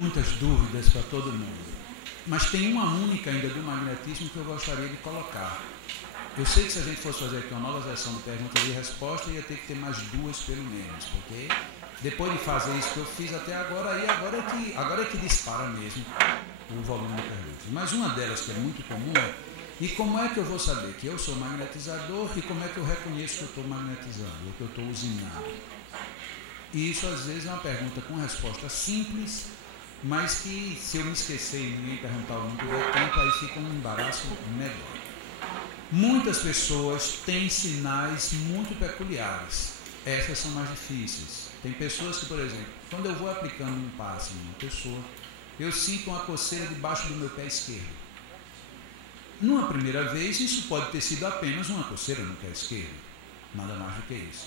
muitas dúvidas para todo mundo, mas tem uma única ainda do magnetismo que eu gostaria de colocar. Eu sei que se a gente fosse fazer aqui uma nova sessão de perguntas e respostas, ia ter que ter mais duas pelo menos, porque depois de fazer isso que eu fiz até agora, agora é que dispara mesmo o volume de perguntas. Mas uma delas que é muito comum é: e como é que eu vou saber que eu sou magnetizador e como é que eu reconheço que eu estou magnetizando, ou que eu estou usinando? E isso às vezes é uma pergunta com resposta simples, mas que se eu me esquecer e ninguém perguntar ou não tiver tempo, aí fica um embaraço menor. Muitas pessoas têm sinais muito peculiares. Essas são mais difíceis. Tem pessoas que, por exemplo, quando eu vou aplicando um passe em uma pessoa, eu sinto uma coceira debaixo do meu pé esquerdo. Numa primeira vez, isso pode ter sido apenas uma coceira no pé esquerdo. Nada mais do que isso.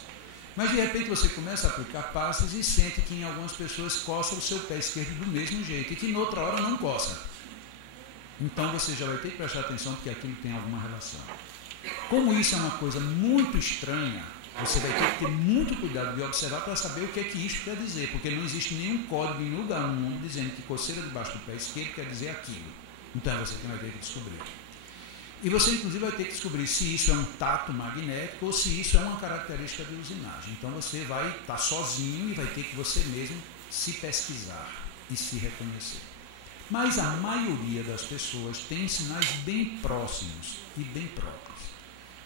Mas de repente você começa a aplicar passes e sente que em algumas pessoas coça o seu pé esquerdo do mesmo jeito e que noutra hora não coça. Então você já vai ter que prestar atenção porque aquilo tem alguma relação. Como isso é uma coisa muito estranha, você vai ter que ter muito cuidado de observar para saber o que é que isso quer dizer, porque não existe nenhum código em lugar no mundo dizendo que coceira debaixo do pé esquerdo quer dizer aquilo. Então é você que vai ter que descobrir. E você, inclusive, vai ter que descobrir se isso é um tato magnético ou se isso é uma característica de usinagem. Então, você vai estar sozinho e vai ter que você mesmo se pesquisar e se reconhecer. Mas a maioria das pessoas tem sinais bem próximos e bem próprios.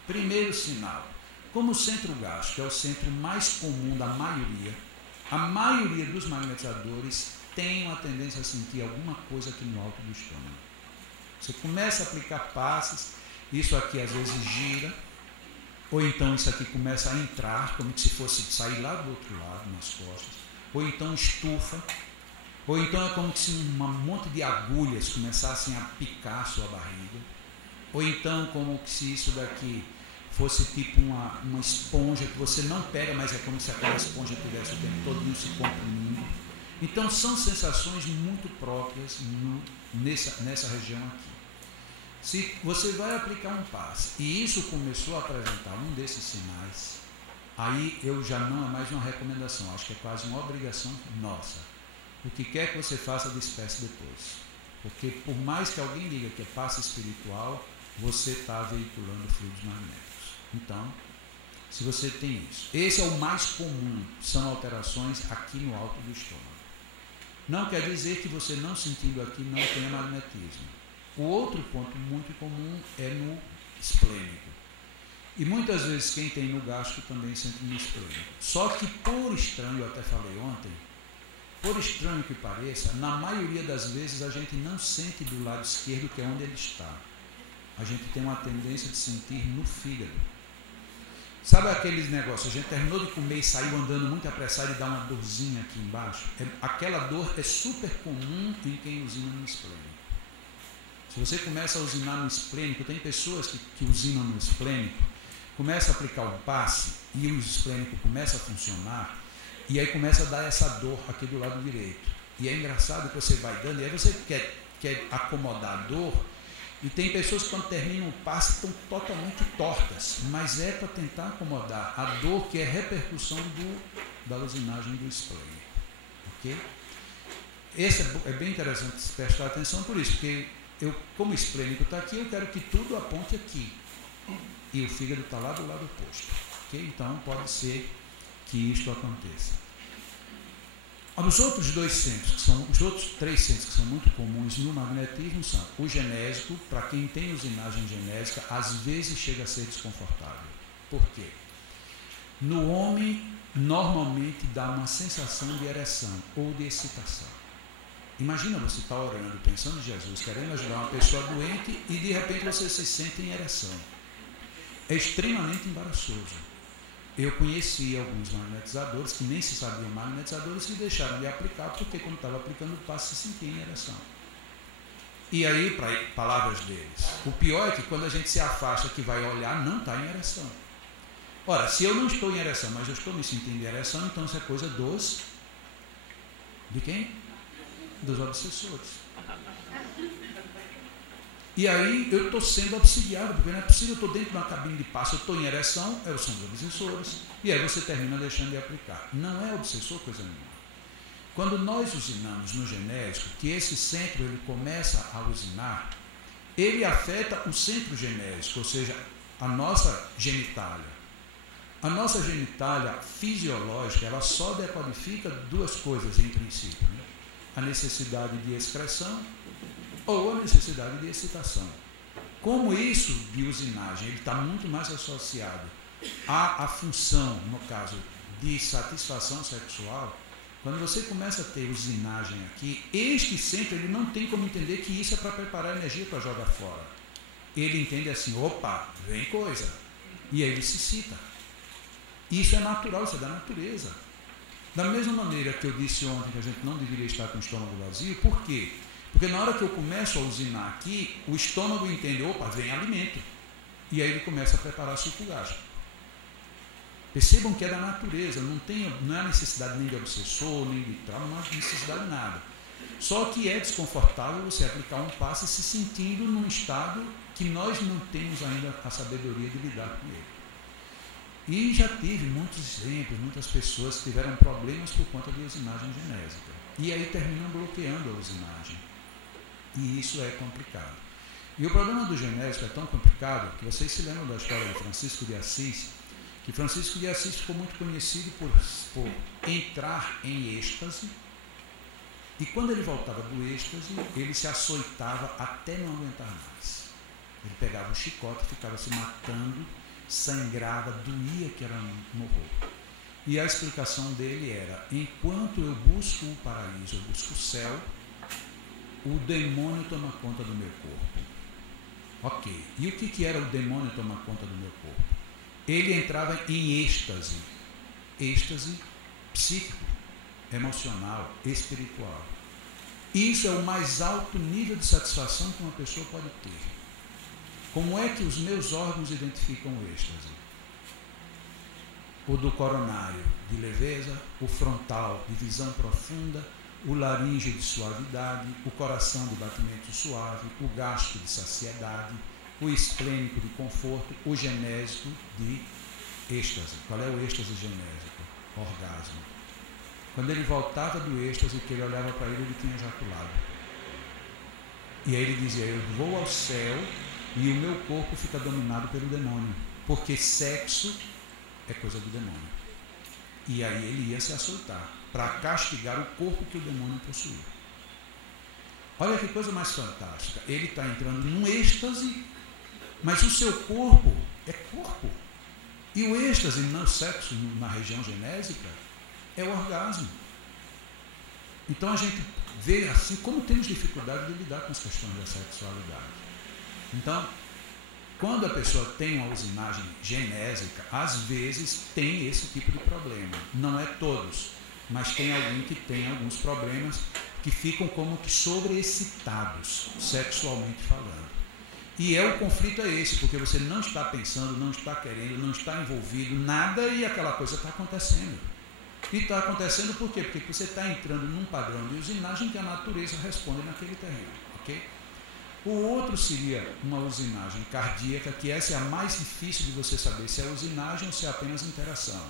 Primeiro sinal: como o centro gástrico é o centro mais comum da maioria, a maioria dos magnetizadores tem uma tendência a sentir alguma coisa aqui no alto do estômago. Você começa a aplicar passes, isso aqui às vezes gira, ou então isso aqui começa a entrar, como se fosse sair lá do outro lado, nas costas, ou então estufa, ou então é como se um monte de agulhas começassem a picar a sua barriga, ou então como se isso daqui fosse tipo uma esponja que você não pega, mas é como se aquela esponja tivesse o tempo todo se comprimindo. Então são sensações muito próprias nessa região aqui. Se você vai aplicar um passe e isso começou a apresentar um desses sinais, aí eu já não é mais uma recomendação, acho que é quase uma obrigação nossa. O que quer que você faça, despeça depois. Porque por mais que alguém diga que é passe espiritual, você está veiculando fluidos magnéticos. Então, se você tem isso, esse é o mais comum, são alterações aqui no alto do estômago. Não quer dizer que você não sentindo aqui não tenha magnetismo. O outro ponto muito comum é no esplênico. E muitas vezes quem tem no gástrico também sente no esplênico. Só que por estranho, eu até falei ontem, por estranho que pareça, na maioria das vezes a gente não sente do lado esquerdo, que é onde ele está. A gente tem uma tendência de sentir no fígado. Sabe aqueles negócios, a gente terminou de comer e saiu andando muito apressado e dá uma dorzinha aqui embaixo? Aquela dor é super comum em quem usina no esplênico. Se você começa a usinar no esplênico, tem pessoas que usinam no esplênico, começa a aplicar o passe e o esplênico começa a funcionar, e aí começa a dar essa dor aqui do lado direito. E é engraçado que você vai dando, e aí você quer acomodar a dor, e tem pessoas que quando terminam o passe estão totalmente tortas, mas é para tentar acomodar a dor que é repercussão da usinagem do esplênico. Ok? Esse é bem interessante prestar atenção por isso, porque como o esplênico está aqui, eu quero que tudo aponte aqui. E o fígado está lá do lado oposto. Okay? Então, pode ser que isto aconteça. Os outros dois centros, os outros três centros que são muito comuns no magnetismo são o genésico. Para quem tem usinagem genésica, às vezes chega a ser desconfortável. Por quê? No homem, normalmente dá uma sensação de ereção ou de excitação. Imagina você estar orando, pensando em Jesus, querendo ajudar uma pessoa doente e de repente você se sente em ereção. É extremamente embaraçoso. Eu conheci alguns magnetizadores que nem se sabiam magnetizadores que deixaram de aplicar porque quando estava aplicando o passe se sentia em ereção. E aí, para palavras deles, o pior é que quando a gente se afasta que vai olhar, não está em ereção. Ora, se eu não estou em ereção, mas eu estou me sentindo em ereção, então isso é coisa de quem? Dos obsessores. E aí eu estou sendo obsidiado, porque não é possível, eu estou dentro de uma cabine de passe, eu estou em ereção, são os obsessores, e aí você termina deixando de aplicar. Não é obsessor coisa nenhuma. quando nós usinamos no genésico, que esse centro ele começa a usinar, ele afeta o centro genésico, ou seja, a nossa genitália. A nossa genitália fisiológica, ela só decodifica duas coisas em princípio, né? A necessidade de excreção ou a necessidade de excitação. Como isso de usinagem, ele está muito mais associado à função, no caso, de satisfação sexual, quando você começa a ter usinagem aqui, este centro ele não tem como entender que isso é para preparar energia para jogar fora. Ele entende assim, opa, vem coisa. E aí ele se excita. Isso é natural, isso é da natureza. Da mesma maneira que eu disse ontem que a gente não deveria estar com o estômago vazio, por quê? Porque na hora que eu começo a usinar aqui, o estômago entende, opa, vem alimento. E aí ele começa a preparar suco gástrico. Percebam que é da natureza, não é necessidade nem de obsessor, nem de trauma, não há necessidade de nada. Só que é desconfortável você aplicar um passe se sentindo num estado que nós não temos ainda a sabedoria de lidar com ele. E já tive muitos exemplos, muitas pessoas que tiveram problemas por conta de usinagem genésica. E aí terminam bloqueando a usinagem. E isso é complicado. E o problema do genésico é tão complicado que vocês se lembram da história de Francisco de Assis, que Francisco de Assis ficou muito conhecido por entrar em êxtase, e quando ele voltava do êxtase, ele se açoitava até não aguentar mais. Ele pegava um chicote, ficava se matando, sangrava, doía que era um horror. E a explicação dele era, enquanto eu busco o paraíso, eu busco o céu, o demônio toma conta do meu corpo. Ok, e o que era o demônio tomar conta do meu corpo? Ele entrava em êxtase psíquico, emocional, espiritual. Isso é o mais alto nível de satisfação que uma pessoa pode ter. Como é que os meus órgãos identificam o êxtase? O do coronário, de leveza, o frontal, de visão profunda, o laríngeo, de suavidade, o coração, de batimento suave, o gástrico, de saciedade, o esplênico, de conforto, o genésico, de êxtase. Qual é o êxtase genésico? Orgasmo. Quando ele voltava do êxtase, que ele olhava para ele tinha ejaculado. E aí ele dizia, eu vou ao céu e o meu corpo fica dominado pelo demônio, porque sexo é coisa do demônio. E aí ele ia se açoitar, para castigar o corpo que o demônio possuía. Olha que coisa mais fantástica. Ele está entrando num êxtase, mas o seu corpo é corpo. E o êxtase no sexo, na região genésica, é o orgasmo. Então a gente vê assim como temos dificuldade de lidar com as questões da sexualidade. Então, quando a pessoa tem uma usinagem genésica, às vezes tem esse tipo de problema. Não é todos, mas tem alguém que tem alguns problemas que ficam como que sobreexcitados, sexualmente falando. E o conflito é esse, porque você não está pensando, não está querendo, não está envolvido, nada, e aquela coisa está acontecendo. E está acontecendo por quê? Porque você está entrando num padrão de usinagem que a natureza responde naquele terreno, ok? O outro seria uma usinagem cardíaca, que essa é a mais difícil de você saber se é usinagem ou se é apenas interação.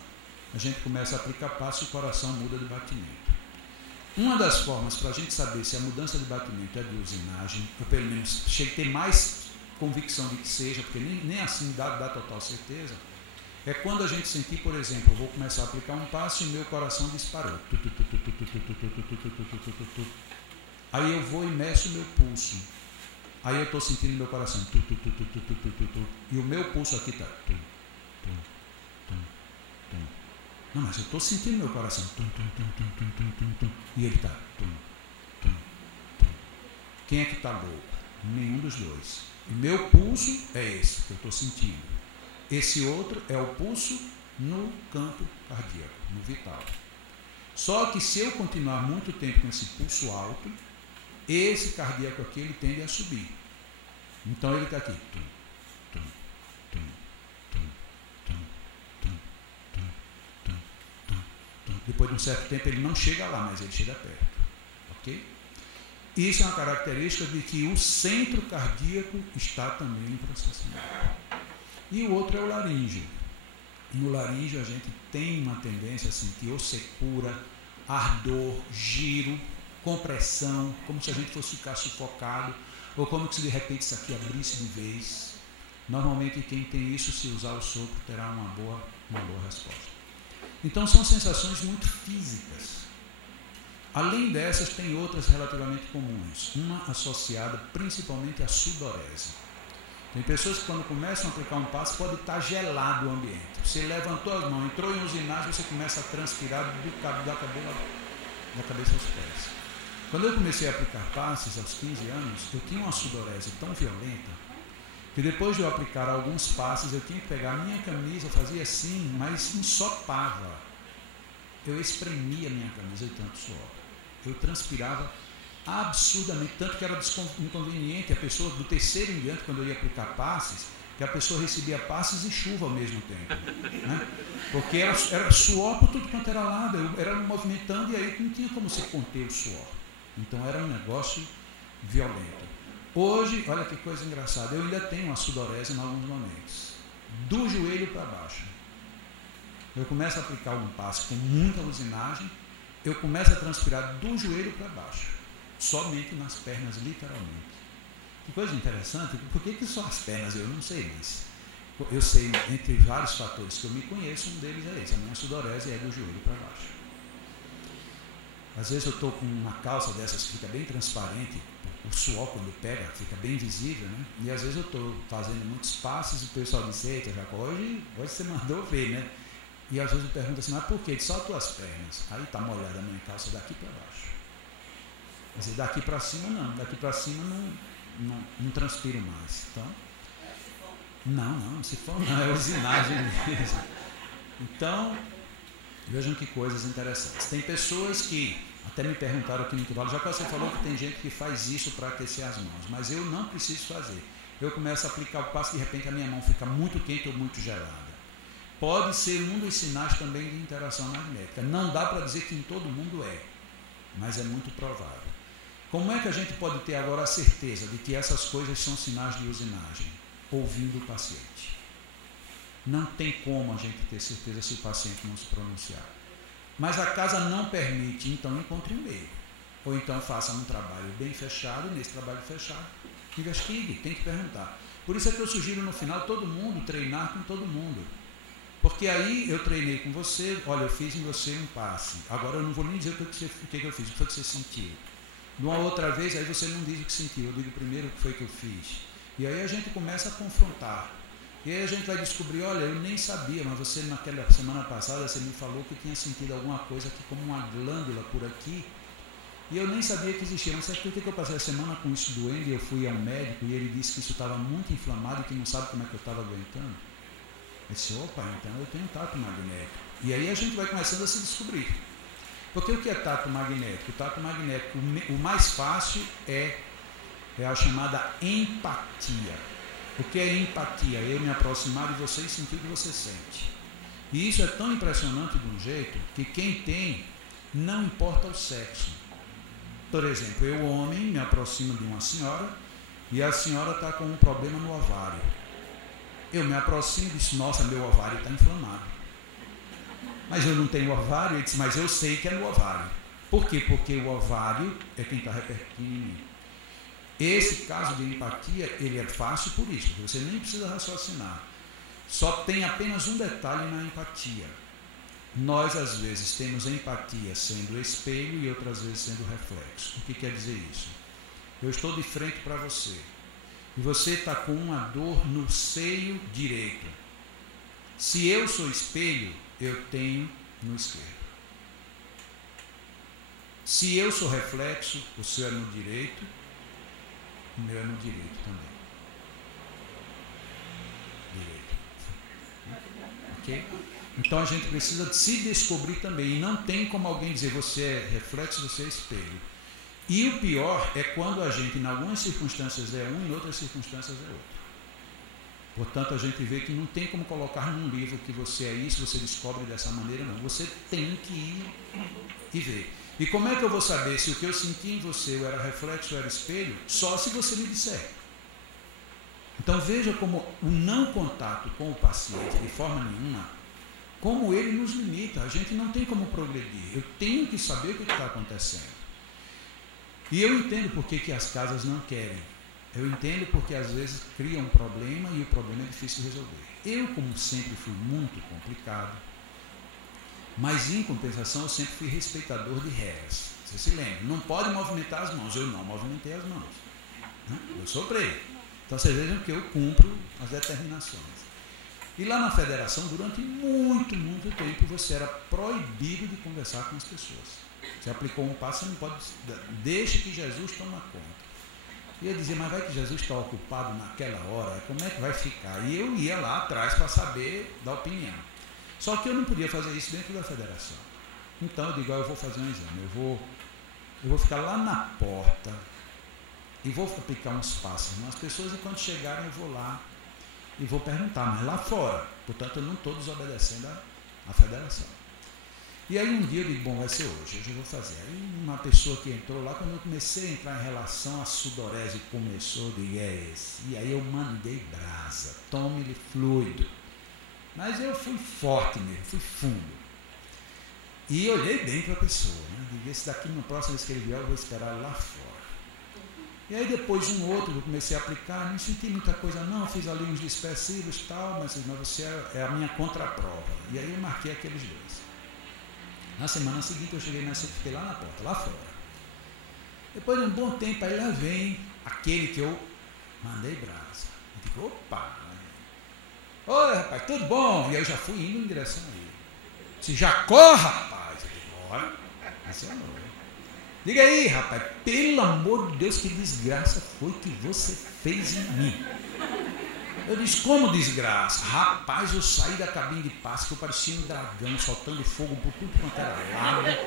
A gente começa a aplicar passo e o coração muda de batimento. Uma das formas para a gente saber se a mudança de batimento é de usinagem, ou pelo menos chega a ter mais convicção de que seja, porque nem assim dá total certeza, é quando a gente sentir, por exemplo, eu vou começar a aplicar um passo e o meu coração disparou. Aí eu vou e meço o meu pulso. Aí eu estou sentindo meu coração. E o meu pulso aqui está. Não, mas eu estou sentindo meu coração. E ele está. Quem é que está louco? Nenhum dos dois. O meu pulso é esse que eu estou sentindo. Esse outro é o pulso no campo cardíaco, no vital. Só que se eu continuar muito tempo com esse pulso alto, esse cardíaco aqui ele tende a subir. Então ele está aqui. Depois de um certo tempo ele não chega lá, mas ele chega perto. Ok? Isso é uma característica de que o centro cardíaco está também em processamento. E o outro é o laríngeo. No laríngeo a gente tem uma tendência a sentir ou secura, ardor, giro, compressão, como se a gente fosse ficar sufocado, ou como se de repente isso aqui abrisse de vez. Normalmente quem tem isso, se usar o sopro, terá uma boa resposta. Então são sensações muito físicas. Além dessas, tem outras relativamente comuns, uma associada principalmente à sudorese. Tem pessoas que quando começam a aplicar um passe, pode estar gelado o ambiente. Você levantou as mãos, entrou em usinagem, você começa a transpirar da cabeça aos pés. Quando eu comecei a aplicar passes aos 15 anos, eu tinha uma sudorese tão violenta que depois de eu aplicar alguns passes, eu tinha que pegar a minha camisa, fazia assim, mas ensopava. Eu espremia a minha camisa de tanto suor. Eu transpirava absurdamente, tanto que era inconveniente a pessoa, do terceiro em diante, quando eu ia aplicar passes, que a pessoa recebia passes e chuva ao mesmo tempo, né? Porque era suor por tudo quanto era lado, eu era movimentando e aí não tinha como se conter o suor. Então era um negócio violento. Hoje, olha que coisa engraçada, eu ainda tenho uma sudorese em alguns momentos, do joelho para baixo. Eu começo a aplicar um passe com muita usinagem, eu começo a transpirar do joelho para baixo, somente nas pernas, literalmente. Que coisa interessante, por que só as pernas? Eu não sei, mas eu sei, entre vários fatores que eu me conheço, um deles é esse, a minha sudorese é do joelho para baixo. Às vezes eu estou com uma calça dessas que fica bem transparente, o suor quando pega fica bem visível, né? E às vezes eu estou fazendo muitos passos e o pessoal diz, eita, Jacó, hoje você mandou ver, né? E às vezes eu pergunto assim, mas por quê? Só as tuas pernas. Aí está molhada a minha calça daqui para baixo. Quer dizer, daqui para cima não, daqui para cima não transpiro mais. Então, não, se for não, é usinagem mesmo. Então, vejam que coisas interessantes. Tem pessoas que até me perguntaram aqui no intervalo, já que você falou que tem gente que faz isso para aquecer as mãos, mas eu não preciso fazer. Eu começo a aplicar o passo e de repente a minha mão fica muito quente ou muito gelada. Pode ser um dos sinais também de interação magnética. Não dá para dizer que em todo mundo é, mas é muito provável. Como é que a gente pode ter agora a certeza de que essas coisas são sinais de usinagem? Ouvindo o paciente. Não tem como a gente ter certeza se o paciente não se pronunciar. Mas a casa não permite, então encontre um meio. Ou então faça um trabalho bem fechado, e nesse trabalho fechado, investigue, tem que perguntar. Por isso é que eu sugiro no final todo mundo treinar com todo mundo. Porque aí eu treinei com você, olha, eu fiz em você um passe. Agora eu não vou nem dizer o que eu fiz, o que foi que você sentiu. De uma outra vez, aí você não diz o que sentiu, eu digo primeiro o que foi que eu fiz. E aí a gente começa a confrontar. E aí a gente vai descobrir, olha, eu nem sabia, mas você naquela semana passada, você me falou que tinha sentido alguma coisa aqui, como uma glândula por aqui, e eu nem sabia que existia. Não sei por que eu passei a semana com isso doendo, e eu fui ao médico, e ele disse que isso estava muito inflamado, e que não sabe como é que eu estava aguentando. Eu disse, opa, então eu tenho tato magnético. E aí a gente vai começando a se descobrir. Porque o que é tato magnético? O tato magnético, o mais fácil é a chamada empatia. O que é empatia? Eu me aproximar de você e sentir o que você sente. E isso é tão impressionante de um jeito que quem tem, não importa o sexo. Por exemplo, eu, homem, me aproximo de uma senhora e a senhora está com um problema no ovário. Eu me aproximo e disse, nossa, meu ovário está inflamado. Mas eu não tenho ovário, ele disse, mas eu sei que é no ovário. Por quê? Porque o ovário é quem está repercutindo em mim. Esse caso de empatia, ele é fácil por isso, porque você nem precisa raciocinar. Só tem apenas um detalhe na empatia. Nós, às vezes, temos empatia sendo espelho e outras vezes sendo reflexo. O que quer dizer isso? Eu estou de frente para você e você está com uma dor no seio direito. Se eu sou espelho, eu tenho no esquerdo. Se eu sou reflexo, o seu é no direito, o meu é no direito também. Direito. Ok? Então a gente precisa se descobrir também. E não tem como alguém dizer você é reflexo, você é espelho. E o pior é quando a gente, em algumas circunstâncias, é um e em outras circunstâncias é outro. Portanto, a gente vê que não tem como colocar num livro que você é isso, você descobre dessa maneira, não. Você tem que ir e ver. E como é que eu vou saber se o que eu senti em você era reflexo ou era espelho? Só se você me disser. Então veja como o não contato com o paciente, de forma nenhuma, como ele nos limita. A gente não tem como progredir. Eu tenho que saber o que está acontecendo. E eu entendo por que as casas não querem. Eu entendo porque às vezes cria um problema e o problema é difícil de resolver. Eu, como sempre, fui muito complicado, mas em compensação eu sempre fui respeitador de regras. Você se lembra? Não pode movimentar as mãos. Eu não movimentei as mãos. Eu soprei. Então vocês vejam que eu cumpro as determinações. E lá na federação, durante muito, muito tempo, você era proibido de conversar com as pessoas. Você aplicou um passo, você não pode... Deixe que Jesus toma conta. E eu dizia, mas vai que Jesus está ocupado naquela hora, como é que vai ficar? E eu ia lá atrás para saber da opinião. Só que eu não podia fazer isso dentro da federação. Então eu digo, eu vou fazer um exame, eu vou ficar lá na porta e vou aplicar uns passos nas pessoas e quando chegarem eu vou lá e vou perguntar, mas lá fora. Portanto, eu não estou desobedecendo a federação. E aí um dia eu digo, bom, vai ser hoje eu vou fazer. Aí uma pessoa que entrou lá, quando eu comecei a entrar em relação à sudorese, começou, eu digo, é esse. E aí eu mandei brasa, tome-lhe fluido. Mas eu fui forte mesmo, fui fundo. E olhei bem para a pessoa, né? Digo, esse daqui, no próximo vez que ele vier, eu vou esperar lá fora. E aí depois um outro, eu comecei a aplicar, não senti muita coisa não, fiz ali uns dispersivos e tal, mas você é a minha contraprova. E aí eu marquei aqueles dois. Na semana seguinte eu cheguei nessa e fiquei lá na porta, lá fora. Depois de um bom tempo, aí lá vem aquele que eu mandei brasa. Eu digo, opa! Oi, rapaz, tudo bom? E aí eu já fui indo em direção a ele. Se Jacó, rapaz! Eu digo, bora, esse é o nome. Diga aí, rapaz, pelo amor de Deus, que desgraça foi que você fez em mim? Eu disse, como desgraça? Rapaz, eu saí da cabine de passe, que eu parecia um dragão, soltando fogo por tudo quanto era lado.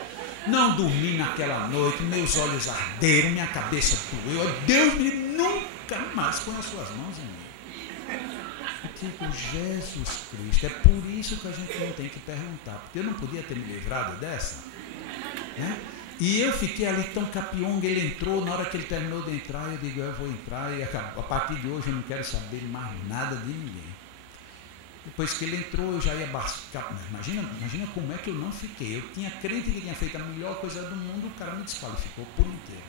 Não dormi naquela noite, meus olhos arderam, minha cabeça doeu. Deus me nunca mais põe as suas mãos em mim. Eu digo, Jesus Cristo, é por isso que a gente não tem que perguntar, porque eu não podia ter me livrado dessa, né? E eu fiquei ali tão capionga, ele entrou, na hora que ele terminou de entrar, eu digo, eu vou entrar e a partir de hoje eu não quero saber mais nada de ninguém. Depois que ele entrou, eu já ia bascar. Imagina como é que eu não fiquei. Eu tinha crente que tinha feito a melhor coisa do mundo, o cara me desqualificou por inteiro.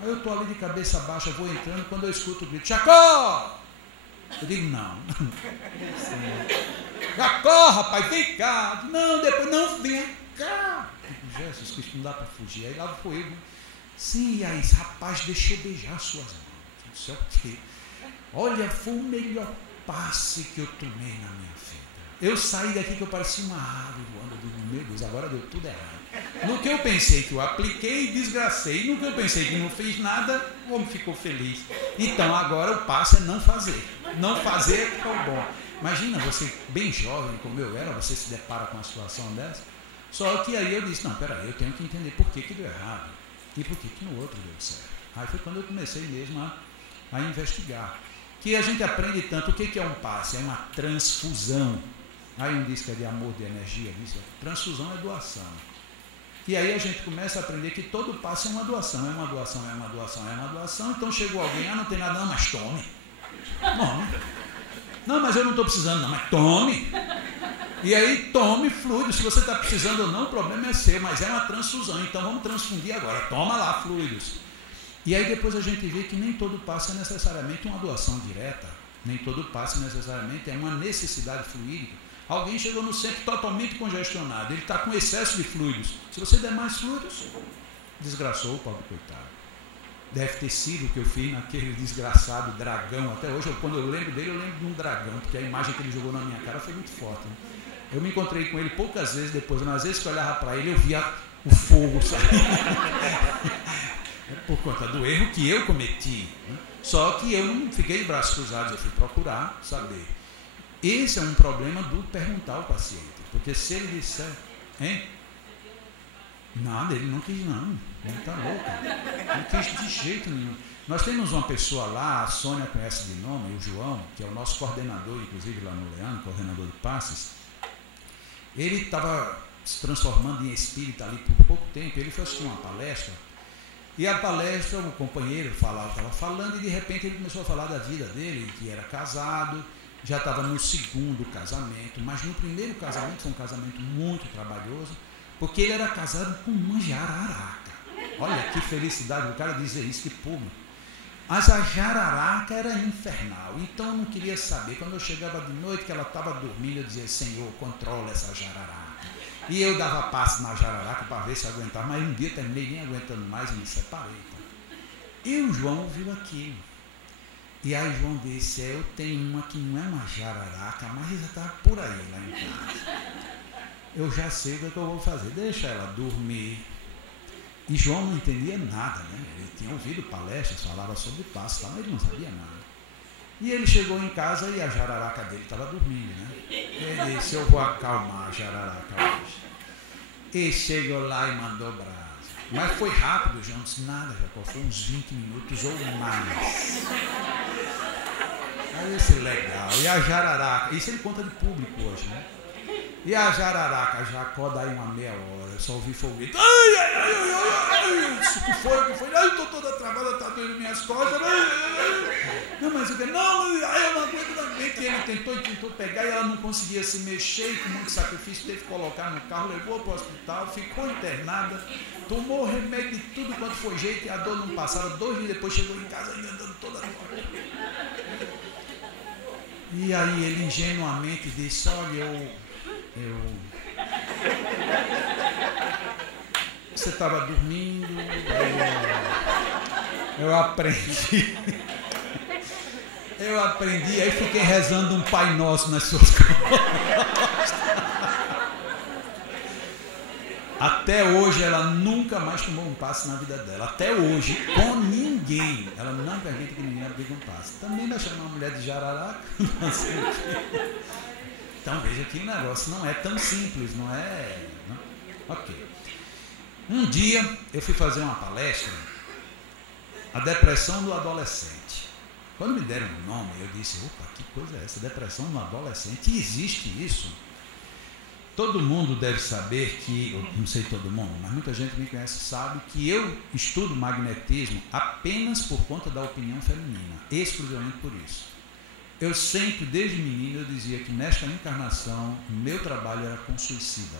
Aí eu estou ali de cabeça baixa, vou entrando, quando eu escuto o grito, Jacó! Eu digo, não. Jacó, rapaz, vem cá. Não, depois, não, vem cá. Jesus Cristo, não dá para fugir. Aí lá foi eu. Sim, e aí, rapaz, deixa eu beijar suas mãos. Não sei o quê. Olha, foi o melhor passe que eu tomei na minha vida. Eu saí daqui que eu parecia uma ave voando. Eu digo, meu Deus, agora deu tudo errado. No que eu pensei que eu apliquei, desgracei. No que eu pensei que não fiz nada, o homem ficou feliz. Então, agora o passo é não fazer. Não fazer é que é o bom. Imagina, você bem jovem como eu era, você se depara com uma situação dessa. Só que aí eu disse, não, peraí, eu tenho que entender por que deu errado e por que no outro deu certo. Aí foi quando eu comecei mesmo a investigar. Que a gente aprende tanto, o que é um passe? É uma transfusão. Aí um diz que é de amor, de energia, transfusão é doação. E aí a gente começa a aprender que todo passe é uma doação, é uma doação, é uma doação, é uma doação. Então chegou alguém, não tem nada, não, mas tome. Não, mas eu não estou precisando, não, mas tome. E aí tome fluido, se você está precisando ou não, o problema é seu, mas é uma transfusão, então vamos transfundir agora, toma lá fluidos. E aí depois a gente vê que nem todo passe é necessariamente uma doação direta, nem todo passe necessariamente é uma necessidade fluídica. Alguém chegou no centro totalmente congestionado, ele está com excesso de fluidos, se você der mais fluidos, desgraçou o pobre coitado. Deve ter sido o que eu fiz naquele desgraçado dragão, até hoje, quando eu lembro dele, eu lembro de um dragão, porque a imagem que ele jogou na minha cara foi muito forte, né? Eu me encontrei com ele poucas vezes depois, mas às vezes que eu olhava para ele, eu via o fogo sair. Por conta do erro que eu cometi. Né? Só que eu não fiquei de braços cruzados, eu fui procurar saber. Esse é um problema do perguntar ao paciente. Porque se ele disser, hein? Nada, ele não quis não. Ele está louco. Não quis de jeito nenhum. Nós temos uma pessoa lá, a Sônia conhece de nome, o João, que é o nosso coordenador, inclusive lá no Leandro, coordenador de passes. Ele estava se transformando em espírita ali por pouco tempo. Ele foi assistir uma palestra. E a palestra, o companheiro estava falando, e de repente ele começou a falar da vida dele, que era casado, já estava no segundo casamento, mas no primeiro casamento foi um casamento muito trabalhoso, porque ele era casado com uma jararaca. Olha que felicidade o cara dizer isso, que público. Mas a jararaca era infernal, então eu não queria saber. Quando eu chegava de noite, que ela estava dormindo, eu dizia: Senhor, controla essa jararaca. E eu dava passo na jararaca para ver se eu aguentava, mas um dia terminei nem aguentando mais e me separei. Tá? E o João ouviu aquilo. E aí João disse: eu tenho uma que não é uma jararaca, mas já está por aí lá em casa. Eu já sei o que eu vou fazer, deixa ela dormir. E João não entendia nada, né? Ele tinha ouvido palestras, falava sobre passo, mas ele não sabia nada. E ele chegou em casa e a jararaca dele estava dormindo, né? Ele disse: eu vou acalmar a jararaca hoje. E chegou lá e mandou brasa. Mas foi rápido, João disse: nada, Jacó, foi uns 20 minutos ou mais. Aí esse legal. E a jararaca, isso ele conta de público hoje, né? E a jararaca, Jacó, daí uma meia hora, eu só ouvi foguete. Ai, ai, ai, ai, ai, ai, isso que foi? Ai, eu estou toda travada, está doendo minhas costas. Ai, ai, ai. Não, mas eu falei: não, eu não aguento também. Que ele tentou pegar e ela não conseguia se mexer, e com muito sacrifício teve que colocar no carro, levou para o hospital, ficou internada, tomou remédio de tudo quanto foi jeito e a dor não passava. 2 dias depois chegou em casa ainda andando toda fora. E aí ele ingenuamente disse: olha, você estava dormindo, eu aprendi, aí fiquei rezando um Pai Nosso nas suas costas. Até hoje ela nunca mais tomou um passe na vida dela, até hoje, com ninguém. Ela não permite que ninguém abrigue um passe. Também vai chamar uma mulher de jararaca, não sei o quê. Então veja que o negócio não é tão simples, não é? Não? Ok. Um dia eu fui fazer uma palestra, a depressão do adolescente. Quando me deram o nome, eu disse: opa, que coisa é essa? Depressão do adolescente? Existe isso? Todo mundo deve saber que, eu não sei todo mundo, mas muita gente que me conhece sabe que eu estudo magnetismo apenas por conta da opinião feminina, exclusivamente por isso. Eu sempre, desde menino, eu dizia que nesta encarnação, meu trabalho era com suicida.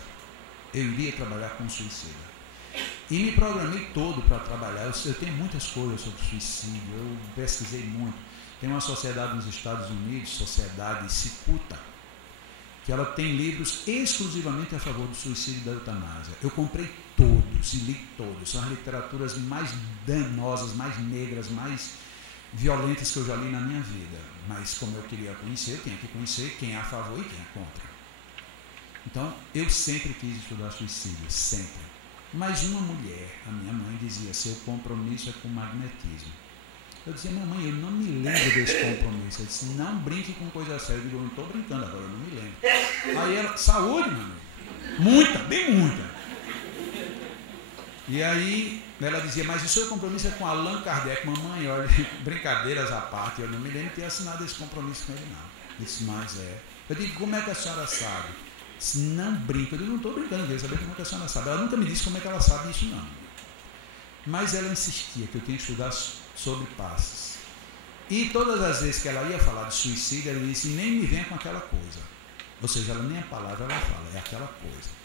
Eu iria trabalhar com suicida. E me programei todo para trabalhar. Eu tenho muitas coisas sobre suicídio, eu pesquisei muito. Tem uma sociedade nos Estados Unidos, Sociedade Cicuta, que ela tem livros exclusivamente a favor do suicídio e da eutanásia. Eu comprei todos e li todos. São as literaturas mais danosas, mais negras, mais violentas que eu já li na minha vida. Mas como eu queria conhecer, eu tinha que conhecer quem é a favor e quem é contra. Então, eu sempre quis estudar suicídio, sempre. Mas uma mulher, a minha mãe, dizia: seu compromisso é com magnetismo. Eu dizia: mamãe, eu não me lembro desse compromisso. Ela disse: não brinque com coisa séria. Eu digo: eu não estou brincando agora, eu não me lembro. Aí ela: saúde, mamãe. Muita, bem muita. E aí ela dizia: mas o seu compromisso é com Allan Kardec. Mamãe, olha, brincadeiras à parte, eu não me lembro de ter assinado esse compromisso com ele, não. Disse: mas é. Eu digo: como é que a senhora sabe? Disse: não brinca. Eu digo: não estou brincando, eu queria saber como é que a senhora sabe. Ela nunca me disse como é que ela sabe isso, não. Mas ela insistia que eu tinha que estudar sobre passes. E todas as vezes que ela ia falar de suicídio, ela disse: nem me venha com aquela coisa. Ou seja, ela nem a palavra ela fala, é aquela coisa.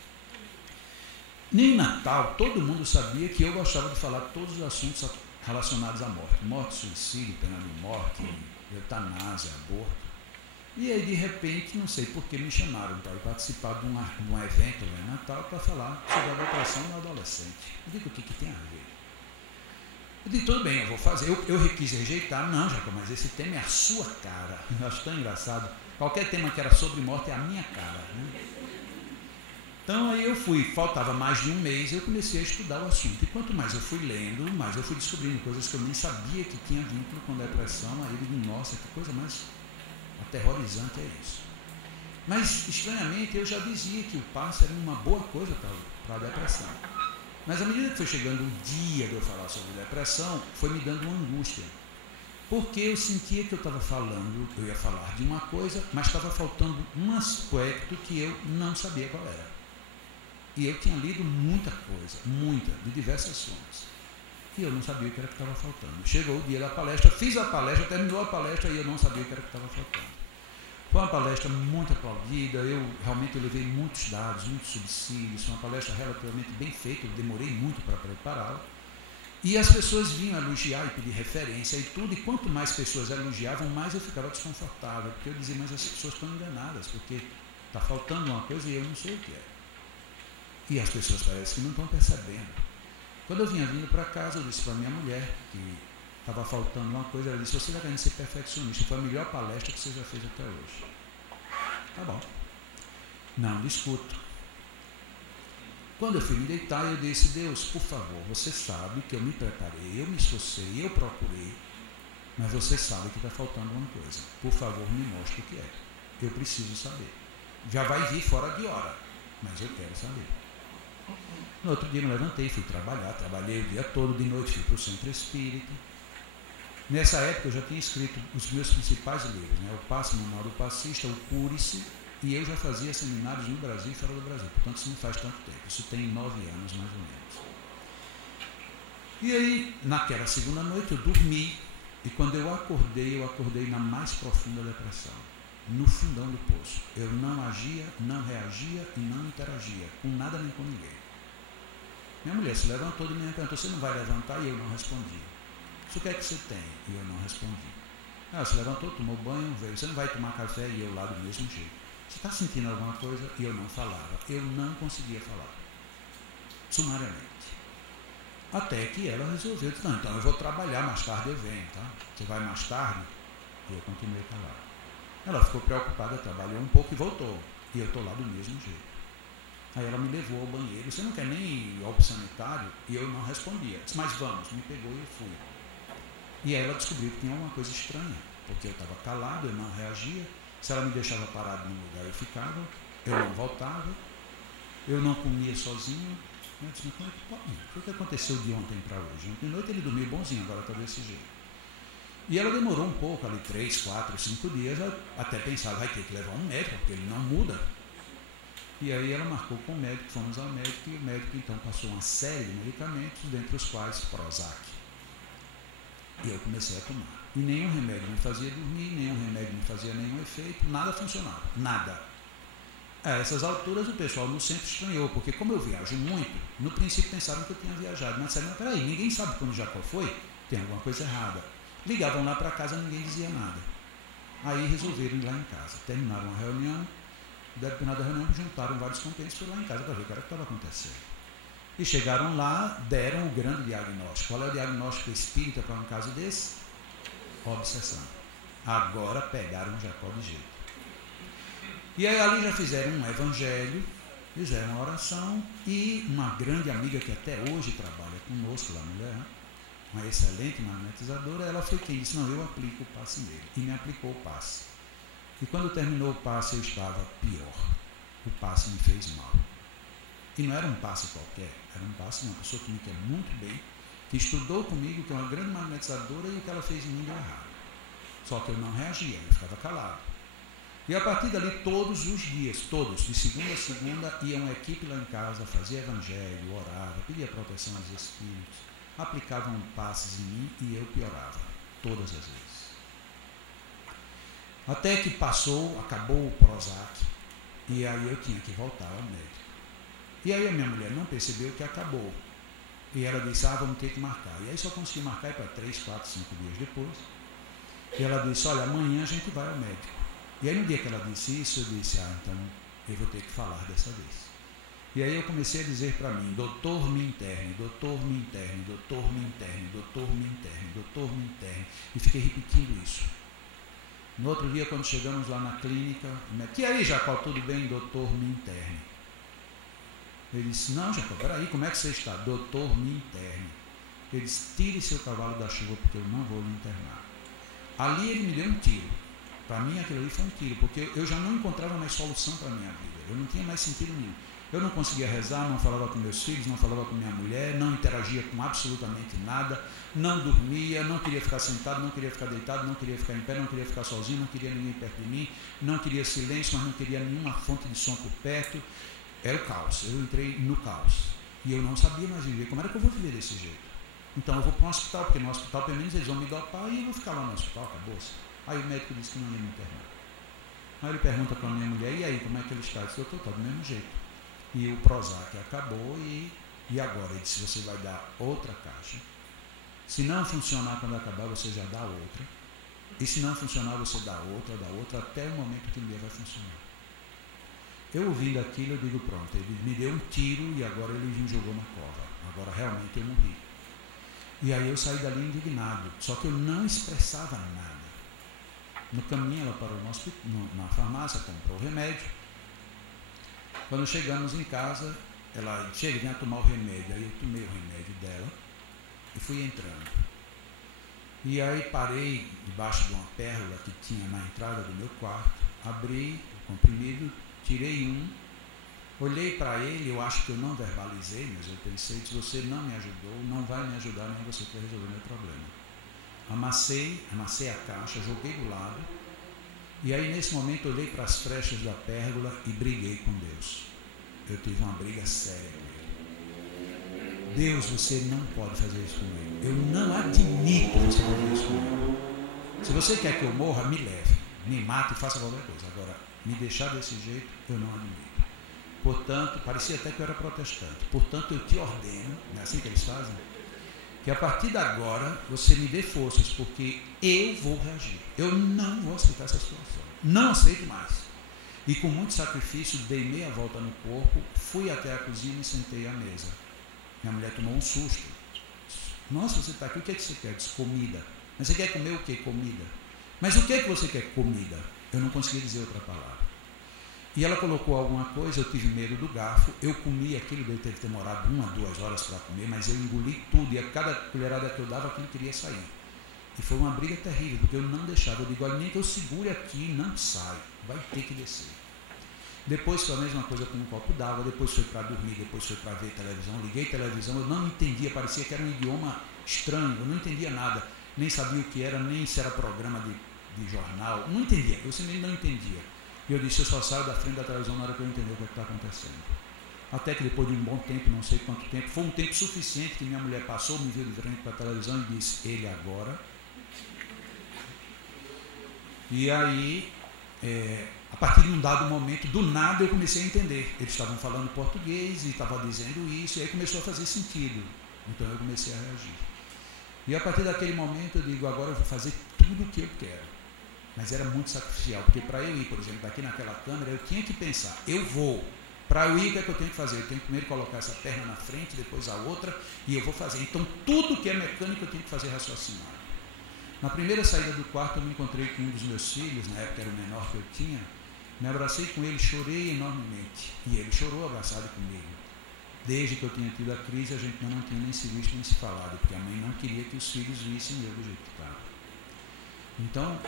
Nem Natal, todo mundo sabia que eu gostava de falar todos os assuntos relacionados à morte. Morte, suicídio, pena de morte, eutanásia, aborto. E aí, de repente, não sei por que me chamaram para participar de um evento lá em Natal para falar sobre a depressão no adolescente. Eu digo: o que tem a ver? Eu digo: tudo bem, eu vou fazer. Eu quis rejeitar. Não, Jacob, mas esse tema é a sua cara. Eu acho tão engraçado. Qualquer tema que era sobre morte é a minha cara, né? Então aí eu fui, faltava mais de um mês, eu comecei a estudar o assunto. E quanto mais eu fui lendo, mais eu fui descobrindo coisas que eu nem sabia que tinha vínculo com depressão. Aí eu digo: nossa, que coisa mais aterrorizante é isso. Mas, estranhamente, eu já dizia que o passe era uma boa coisa para a depressão. Mas à medida que foi chegando o dia de eu falar sobre depressão, foi me dando uma angústia. Porque eu sentia que eu estava falando, eu ia falar de uma coisa, mas estava faltando um aspecto que eu não sabia qual era. E eu tinha lido muita coisa, de diversas fontes. E eu não sabia o que era que estava faltando. Chegou o dia da palestra, fiz a palestra, terminou a palestra e eu não sabia o que era que estava faltando. Foi uma palestra muito aplaudida, eu realmente levei muitos dados, muitos subsídios, foi uma palestra relativamente bem feita, eu demorei muito para prepará-la. E as pessoas vinham elogiar e pedir referência e tudo, e quanto mais pessoas elogiavam, mais eu ficava desconfortável, porque eu dizia, mas as pessoas estão enganadas, porque está faltando uma coisa e eu não sei o que é. E as pessoas parecem que não estão percebendo. Quando eu vinha vindo para casa, eu disse para minha mulher que estava faltando uma coisa, ela disse, você vai querendo ser perfeccionista, foi a melhor palestra que você já fez até hoje. Tá bom. Não discuto. Quando eu fui me deitar, eu disse, Deus, por favor, você sabe que eu me preparei, eu me esforcei, eu procurei, mas você sabe que está faltando uma coisa. Por favor, me mostre o que é. Eu preciso saber. Já vai vir fora de hora, mas eu quero saber. No outro dia me levantei, fui trabalhar, trabalhei o dia todo, de noite fui para o centro espírita. Nessa época eu já tinha escrito os meus principais livros, né? O Passe Manual do Passista, o Cure-se, e eu já fazia seminários no Brasil e fora do Brasil, portanto isso não faz tanto tempo, isso tem 9 anos mais ou menos. E aí, naquela segunda noite eu dormi, e quando eu acordei na mais profunda depressão, no fundão do poço. Eu não agia, não reagia e não interagia, com nada nem com ninguém. Minha mulher se levantou de manhã e perguntou, você não vai levantar? E eu não respondi. O que é que você tem? E eu não respondi. Ela se levantou, tomou banho, veio. Você não vai tomar café? E eu lá do mesmo jeito. Você está sentindo alguma coisa? E eu não falava. Eu não conseguia falar. Sumariamente. Até que ela resolveu. Disse, não, então eu vou trabalhar, mais tarde eu venho, tá? Você vai mais tarde? E eu continuei calado. Ela ficou preocupada, trabalhou um pouco e voltou. E eu estou lá do mesmo jeito. Aí ela me levou ao banheiro. Você não quer nem ir ao sanitário? E eu não respondia. Disse, mas vamos. Me pegou e eu fui. E aí ela descobriu que tinha alguma coisa estranha, porque eu estava calado, eu não reagia. Se ela me deixava parado no lugar, eu ficava, eu não voltava, eu não comia sozinho. Eu disse, mas como é que pode? O que aconteceu de ontem para hoje? Ontem de noite ele dormiu bonzinho, agora está desse jeito. E ela demorou um pouco, ali 3, 4, 5 dias, até pensar, vai ter que levar um médico, porque ele não muda. E aí ela marcou com o médico, fomos ao médico, e o médico então passou uma série de medicamentos, dentre os quais Prozac. E eu comecei a tomar. E nenhum remédio me fazia dormir, nenhum remédio me fazia nenhum efeito, nada funcionava, nada. A essas alturas o pessoal no centro estranhou, porque como eu viajo muito, no princípio pensaram que eu tinha viajado, mas disseram, peraí, ninguém sabe quando Jacó foi, tem alguma coisa errada. Ligavam lá para casa, ninguém dizia nada. Aí resolveram ir lá em casa, terminaram a reunião, determinada reunião, juntaram vários companheiros, foram lá em casa para ver o que estava acontecendo. E chegaram lá, deram o grande diagnóstico. Qual é o diagnóstico espírita para um caso desse? Obsessão. Agora pegaram Jacó de jeito. E aí ali já fizeram um evangelho, fizeram uma oração, e uma grande amiga que até hoje trabalha conosco lá, mulher, uma excelente magnetizadora, ela foi quem disse, não, eu aplico o passe nele. E me aplicou o passe. E quando terminou o passe eu estava pior. O passe me fez mal. E não era um passe qualquer, era um passe de uma pessoa que me quer muito bem, que estudou comigo, que é uma grande magnetizadora, e o que ela fez em mim deu errado. Só que eu não reagia, eu ficava calado. E a partir dali, todos os dias, todos, de segunda a segunda, ia uma equipe lá em casa, fazia evangelho, orava, pedia proteção aos espíritos, aplicavam passes em mim e eu piorava, todas as vezes. Até que passou, acabou o Prozac, e aí eu tinha que voltar ao médico. E aí a minha mulher não percebeu que acabou. E ela disse, vamos ter que marcar. E aí só consegui marcar para 3, 4, 5 dias depois. E ela disse, olha, amanhã a gente vai ao médico. E aí no dia que ela disse isso, eu disse, então eu vou ter que falar dessa vez. E aí eu comecei a dizer para mim, doutor me interne, doutor me interne, doutor me interne, doutor me interne, doutor me interne. E fiquei repetindo isso. No outro dia, quando chegamos lá na clínica, e aí, Jacó, tudo bem? Doutor me interne. Ele disse, não, Jacó, peraí, como é que você está? Doutor, me interne. Ele disse, tire seu cavalo da chuva, porque eu não vou lhe internar. Ali ele me deu um tiro. Para mim aquilo ali foi um tiro, porque eu já não encontrava mais solução para a minha vida. Eu não tinha mais sentido nenhum. Eu não conseguia rezar, não falava com meus filhos, não falava com minha mulher, não interagia com absolutamente nada, não dormia, não queria ficar sentado, não queria ficar deitado, não queria ficar em pé, não queria ficar sozinho, não queria ninguém perto de mim, não queria silêncio, mas não queria nenhuma fonte de som por perto. Era o caos, eu entrei no caos. E eu não sabia mais viver. Como era que eu vou viver desse jeito? Então eu vou para um hospital, porque no hospital pelo menos eles vão me dopar e eu vou ficar lá no hospital, acabou-se. Aí o médico disse que não ia me internar. Aí ele pergunta para a minha mulher, e aí, como é que ele está? Eu disse, doutor, está do mesmo jeito. E o Prozac acabou e agora? Ele disse, você vai dar outra caixa. Se não funcionar quando acabar, você já dá outra. E se não funcionar, você dá outra, até o momento que o meu vai funcionar. Eu ouvindo aquilo, eu digo, pronto, ele me deu um tiro e agora ele me jogou na cova. Agora realmente eu morri. E aí eu saí dali indignado, só que eu não expressava nada. No caminho ela parou na farmácia, comprou o remédio. Quando chegamos em casa, ela chega, vem a tomar o remédio. Aí eu tomei o remédio dela e fui entrando. E aí parei debaixo de uma pérola que tinha na entrada do meu quarto, abri o comprimido, tirei um, olhei para ele, eu acho que eu não verbalizei, mas eu pensei, se você não me ajudou, não vai me ajudar nem você que vai resolver meu problema. Amassei a caixa, joguei do lado, e aí nesse momento olhei para as frechas da pérgola e briguei com Deus. Eu tive uma briga séria com ele. Deus, você não pode fazer isso comigo. Eu não admito você fazer isso comigo. Se você quer que eu morra, me leve, me mate e faça qualquer coisa. Agora, me deixar desse jeito, eu não admito. Portanto, parecia até que eu era protestante. Portanto, eu te ordeno, não é assim que eles fazem? Que a partir de agora, você me dê forças, porque eu vou reagir. Eu não vou aceitar essa situação. Não aceito mais. E com muito sacrifício, dei meia volta no corpo, fui até a cozinha e sentei à mesa. Minha mulher tomou um susto. Nossa, você está aqui, o que é que você quer? Eu disse, comida. Mas você quer comer o quê? Comida. Mas o que é que você quer? Comida. Eu não consegui dizer outra palavra. E ela colocou alguma coisa, eu tive medo do garfo, eu comi aquilo, deve ter demorado 1 a 2 horas para comer, mas eu engoli tudo, e a cada colherada que eu dava, aquilo queria sair. E foi uma briga terrível, porque eu não deixava, eu digo, olha, nem que eu segure aqui, não sai, vai ter que descer. Depois foi a mesma coisa com um copo d'água, depois foi para dormir, depois foi para ver televisão, liguei televisão, eu não entendia, parecia que era um idioma estranho, eu não entendia nada, nem sabia o que era, nem se era programa de jornal, não entendia, eu simplesmente não entendia. E eu disse, eu só saio da frente da televisão na hora que eu entender o que está acontecendo. Até que depois de um bom tempo, não sei quanto tempo, foi um tempo suficiente que minha mulher passou, me viu de frente para a televisão e disse, ele agora. E aí, a partir de um dado momento, do nada eu comecei a entender. Eles estavam falando português e estavam dizendo isso, e aí começou a fazer sentido. Então eu comecei a reagir. E a partir daquele momento eu digo, agora eu vou fazer tudo o que eu quero. Mas era muito sacrificial, porque para eu ir, por exemplo, daqui naquela câmera, eu tinha que pensar, eu vou. Para eu ir, o que é que eu tenho que fazer? Eu tenho que primeiro colocar essa perna na frente, depois a outra, e eu vou fazer. Então, tudo que é mecânico eu tenho que fazer raciocinado. Na primeira saída do quarto, eu me encontrei com um dos meus filhos, na época era o menor que eu tinha, me abracei com ele, chorei enormemente. E ele chorou abraçado comigo. Desde que eu tinha tido a crise, a gente não tinha nem se visto nem se falado, porque a mãe não queria que os filhos vissem eu do jeito que estava. Então,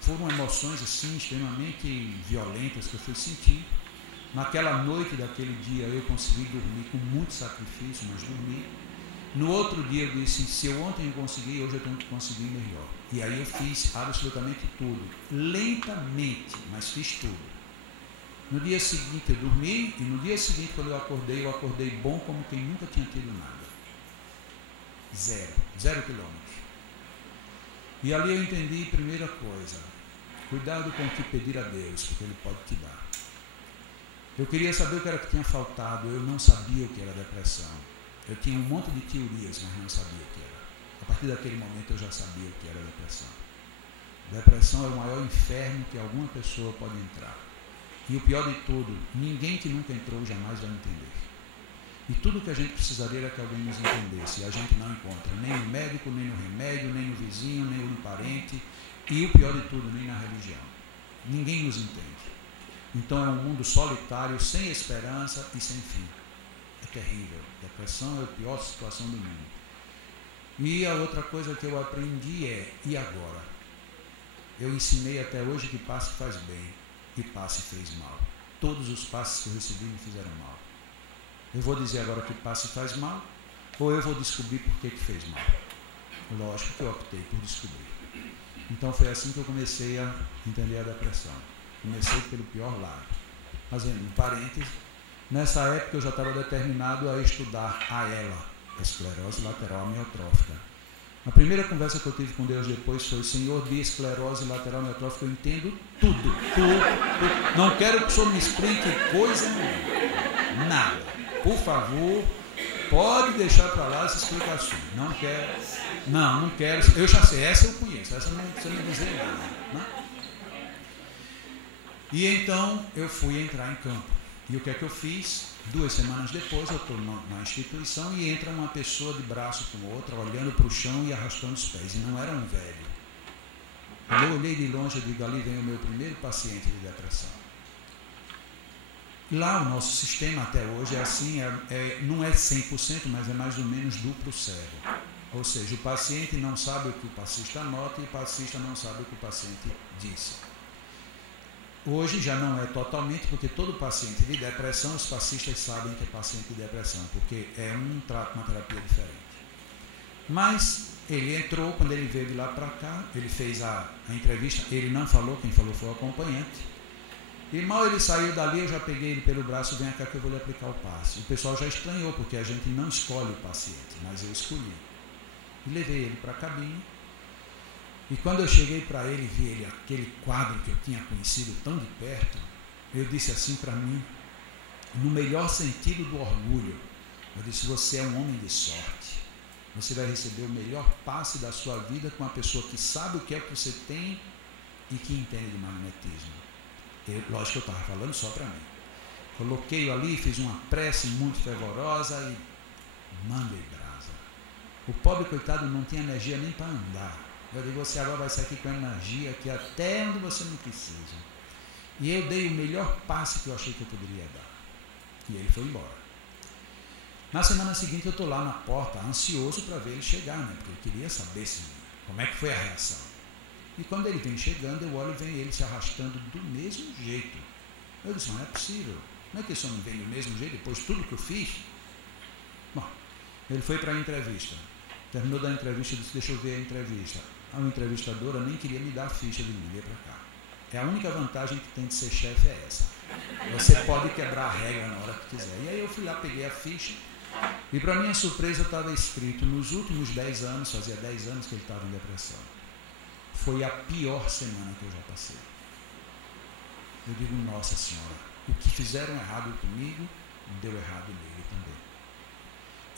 foram emoções assim extremamente violentas que eu fui sentindo. Naquela noite daquele dia eu consegui dormir com muito sacrifício, mas dormi. No outro dia eu disse, se eu ontem eu consegui, hoje eu tenho que conseguir melhor. E aí eu fiz absolutamente tudo, lentamente, mas fiz tudo. No dia seguinte eu dormi e no dia seguinte quando eu acordei bom como quem nunca tinha tido nada. 0 quilômetros. E ali eu entendi, primeira coisa, cuidado com o que pedir a Deus, porque Ele pode te dar. Eu queria saber o que era que tinha faltado, eu não sabia o que era depressão. Eu tinha um monte de teorias, mas não sabia o que era. A partir daquele momento eu já sabia o que era depressão. Depressão é o maior inferno que alguma pessoa pode entrar. E o pior de tudo, ninguém que nunca entrou jamais vai entender. E tudo que a gente precisaria era que alguém nos entendesse. E a gente não encontra, nem no médico, nem no remédio, nem no vizinho, nem no parente. E o pior de tudo, nem na religião. Ninguém nos entende. Então é um mundo solitário, sem esperança e sem fim. É terrível. Depressão é a pior situação do mundo. E a outra coisa que eu aprendi é, e agora? Eu ensinei até hoje que passe faz bem e passe fez mal. Todos os passes que eu recebi me fizeram mal. Eu vou dizer agora que passe faz mal, ou eu vou descobrir por que fez mal. Lógico que eu optei por descobrir. Então foi assim que eu comecei a entender a depressão. Comecei pelo pior lado. Fazendo um parêntese, nessa época eu já estava determinado a estudar a ELA, esclerose lateral amiotrófica. A primeira conversa que eu tive com Deus depois foi: Senhor, de esclerose lateral amiotrófica eu entendo tudo. Não quero que o Senhor me explique coisa nenhuma. Nada. Por favor, pode deixar para lá essa explicação. Não quero. Não quero. Eu já sei, essa eu conheço. Essa não precisa me dizer nada. Né? E então eu fui entrar em campo. E o que é que eu fiz? 2 semanas depois eu estou na instituição e entra uma pessoa de braço com outra, olhando para o chão e arrastando os pés. E não era um velho. Quando eu olhei de longe, eu digo: ali vem o meu primeiro paciente de depressão. Lá o nosso sistema até hoje é assim, não é 100%, mas é mais ou menos duplo cego. Ou seja, o paciente não sabe o que o passista nota e o passista não sabe o que o paciente disse. Hoje já não é totalmente, porque todo paciente de depressão, os passistas sabem que é paciente de depressão, porque é uma terapia diferente. Mas ele entrou, quando ele veio de lá para cá, ele fez a entrevista, ele não falou, quem falou foi o acompanhante. E mal ele saiu dali, eu já peguei ele pelo braço: vem cá que eu vou lhe aplicar o passe. O pessoal já estranhou, porque a gente não escolhe o paciente, mas eu escolhi. E levei ele para a cabine. E quando eu cheguei para ele, vi ele, aquele quadro que eu tinha conhecido tão de perto, eu disse assim para mim, no melhor sentido do orgulho, eu disse: você é um homem de sorte. Você vai receber o melhor passe da sua vida com uma pessoa que sabe o que é que você tem e que entende de magnetismo. Lógico que eu estava falando só para mim. Coloquei-o ali, fiz uma prece muito fervorosa e mandei brasa. O pobre coitado não tinha energia nem para andar. Eu digo: você agora vai sair aqui com energia aqui até onde você não precisa. E eu dei o melhor passe que eu achei que eu poderia dar. E ele foi embora. Na semana seguinte eu estou lá na porta, ansioso para ver ele chegar, né? Porque eu queria saber como é que foi a reação. E quando ele vem chegando, eu olho e vem ele se arrastando do mesmo jeito. Eu disse: não é possível. Não é que isso não vem do mesmo jeito, depois de tudo que eu fiz? Bom, ele foi para a entrevista. Terminou da entrevista e disse: deixa eu ver a entrevista. A entrevistadora nem queria me dar a ficha de mim, veio para cá. É a única vantagem que tem de ser chefe é essa. Você pode quebrar a regra na hora que quiser. E aí eu fui lá, peguei a ficha, e para minha surpresa estava escrito: nos últimos 10 anos, fazia 10 anos que ele estava em depressão. Foi a pior semana que eu já passei. Eu digo: nossa Senhora, o que fizeram errado comigo, deu errado nele também.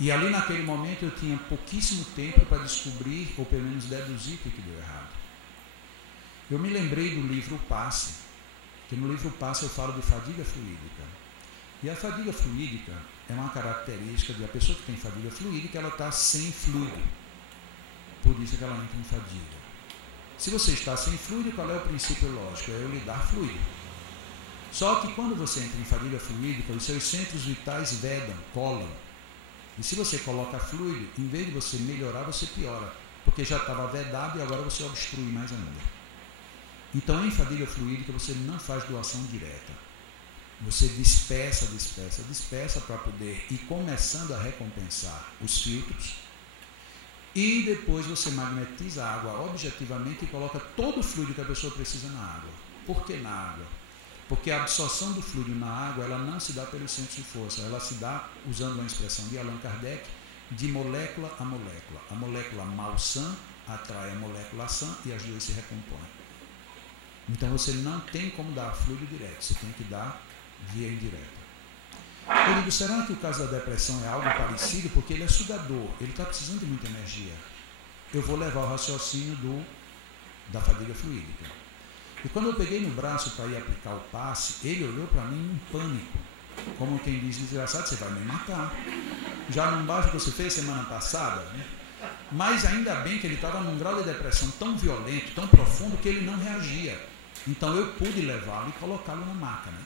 E ali naquele momento eu tinha pouquíssimo tempo para descobrir, ou pelo menos deduzir o que deu errado. Eu me lembrei do livro Passe, que no livro Passe eu falo de fadiga fluídica. E a fadiga fluídica é uma característica de a pessoa que tem fadiga fluídica, ela está sem fluido. Por isso que ela entra em fadiga. Se você está sem fluido, qual é o princípio lógico? É eu lhe dar fluido. Só que quando você entra em fadiga fluídica, os seus centros vitais vedam, colam. E se você coloca fluido, em vez de você melhorar, você piora. Porque já estava vedado e agora você obstrui mais ainda. Então, em fadiga fluídica, você não faz doação direta. Você dispersa para poder ir começando a recompensar os filtros. E depois você magnetiza a água objetivamente e coloca todo o fluido que a pessoa precisa na água. Por que na água? Porque a absorção do fluido na água, ela não se dá pelos centros de força, ela se dá, usando uma expressão de Allan Kardec, de molécula a molécula. A molécula mal-sã atrai a molécula sã e as duas se recompõem. Então você não tem como dar fluido direto, você tem que dar via indireta. Eu digo: será que o caso da depressão é algo parecido? Porque ele é sugador, ele está precisando de muita energia. Eu vou levar o raciocínio da fadiga fluídica. E quando eu peguei no braço para ir aplicar o passe, ele olhou para mim em pânico, como quem diz: desgraçado, você vai me matar. Já não basta o que você fez semana passada, né? Mas ainda bem que ele estava num grau de depressão tão violento, tão profundo, que ele não reagia. Então eu pude levá-lo e colocá-lo na maca, né?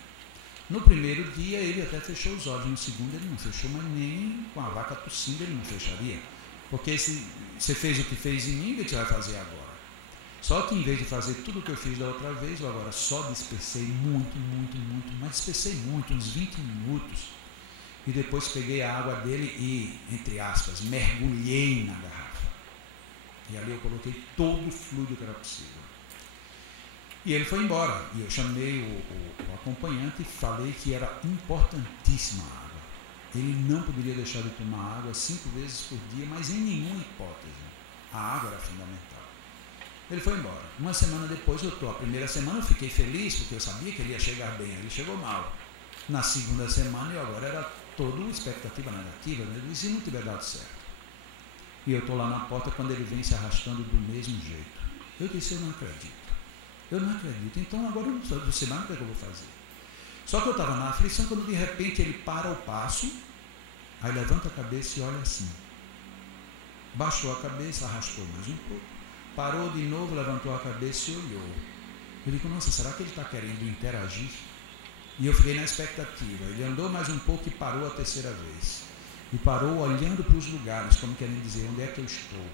No primeiro dia ele até fechou os olhos, no segundo ele não fechou, mas nem com a vaca tossindo ele não fecharia. Porque se você fez o que fez em mim, o que você vai fazer agora? Só que em vez de fazer tudo o que eu fiz da outra vez, eu agora só dispersei muito, mas dispersei muito, uns 20 minutos. E depois peguei a água dele e, entre aspas, mergulhei na garrafa. E ali eu coloquei todo o fluido que era possível. E ele foi embora. E eu chamei o acompanhante e falei que era importantíssima a água. Ele não poderia deixar de tomar água 5 vezes por dia, mas em nenhuma hipótese. A água era fundamental. Ele foi embora. Uma semana depois a primeira semana eu fiquei feliz, porque eu sabia que ele ia chegar bem, ele chegou mal. Na segunda semana eu agora era toda expectativa negativa, né? E se não tiver dado certo? E eu estou lá na porta quando ele vem se arrastando do mesmo jeito. Eu disse, eu não acredito. Eu não acredito. Então agora eu não sei mais o que eu vou fazer. Só que eu estava na aflição quando de repente ele para o passo, aí levanta a cabeça e olha assim. Baixou a cabeça, arrastou mais um pouco. Parou de novo, levantou a cabeça e olhou. Eu digo, nossa, será que ele está querendo interagir? E eu fiquei na expectativa. Ele andou mais um pouco e parou a terceira vez. E parou olhando para os lugares, como querendo dizer, onde é que eu estou?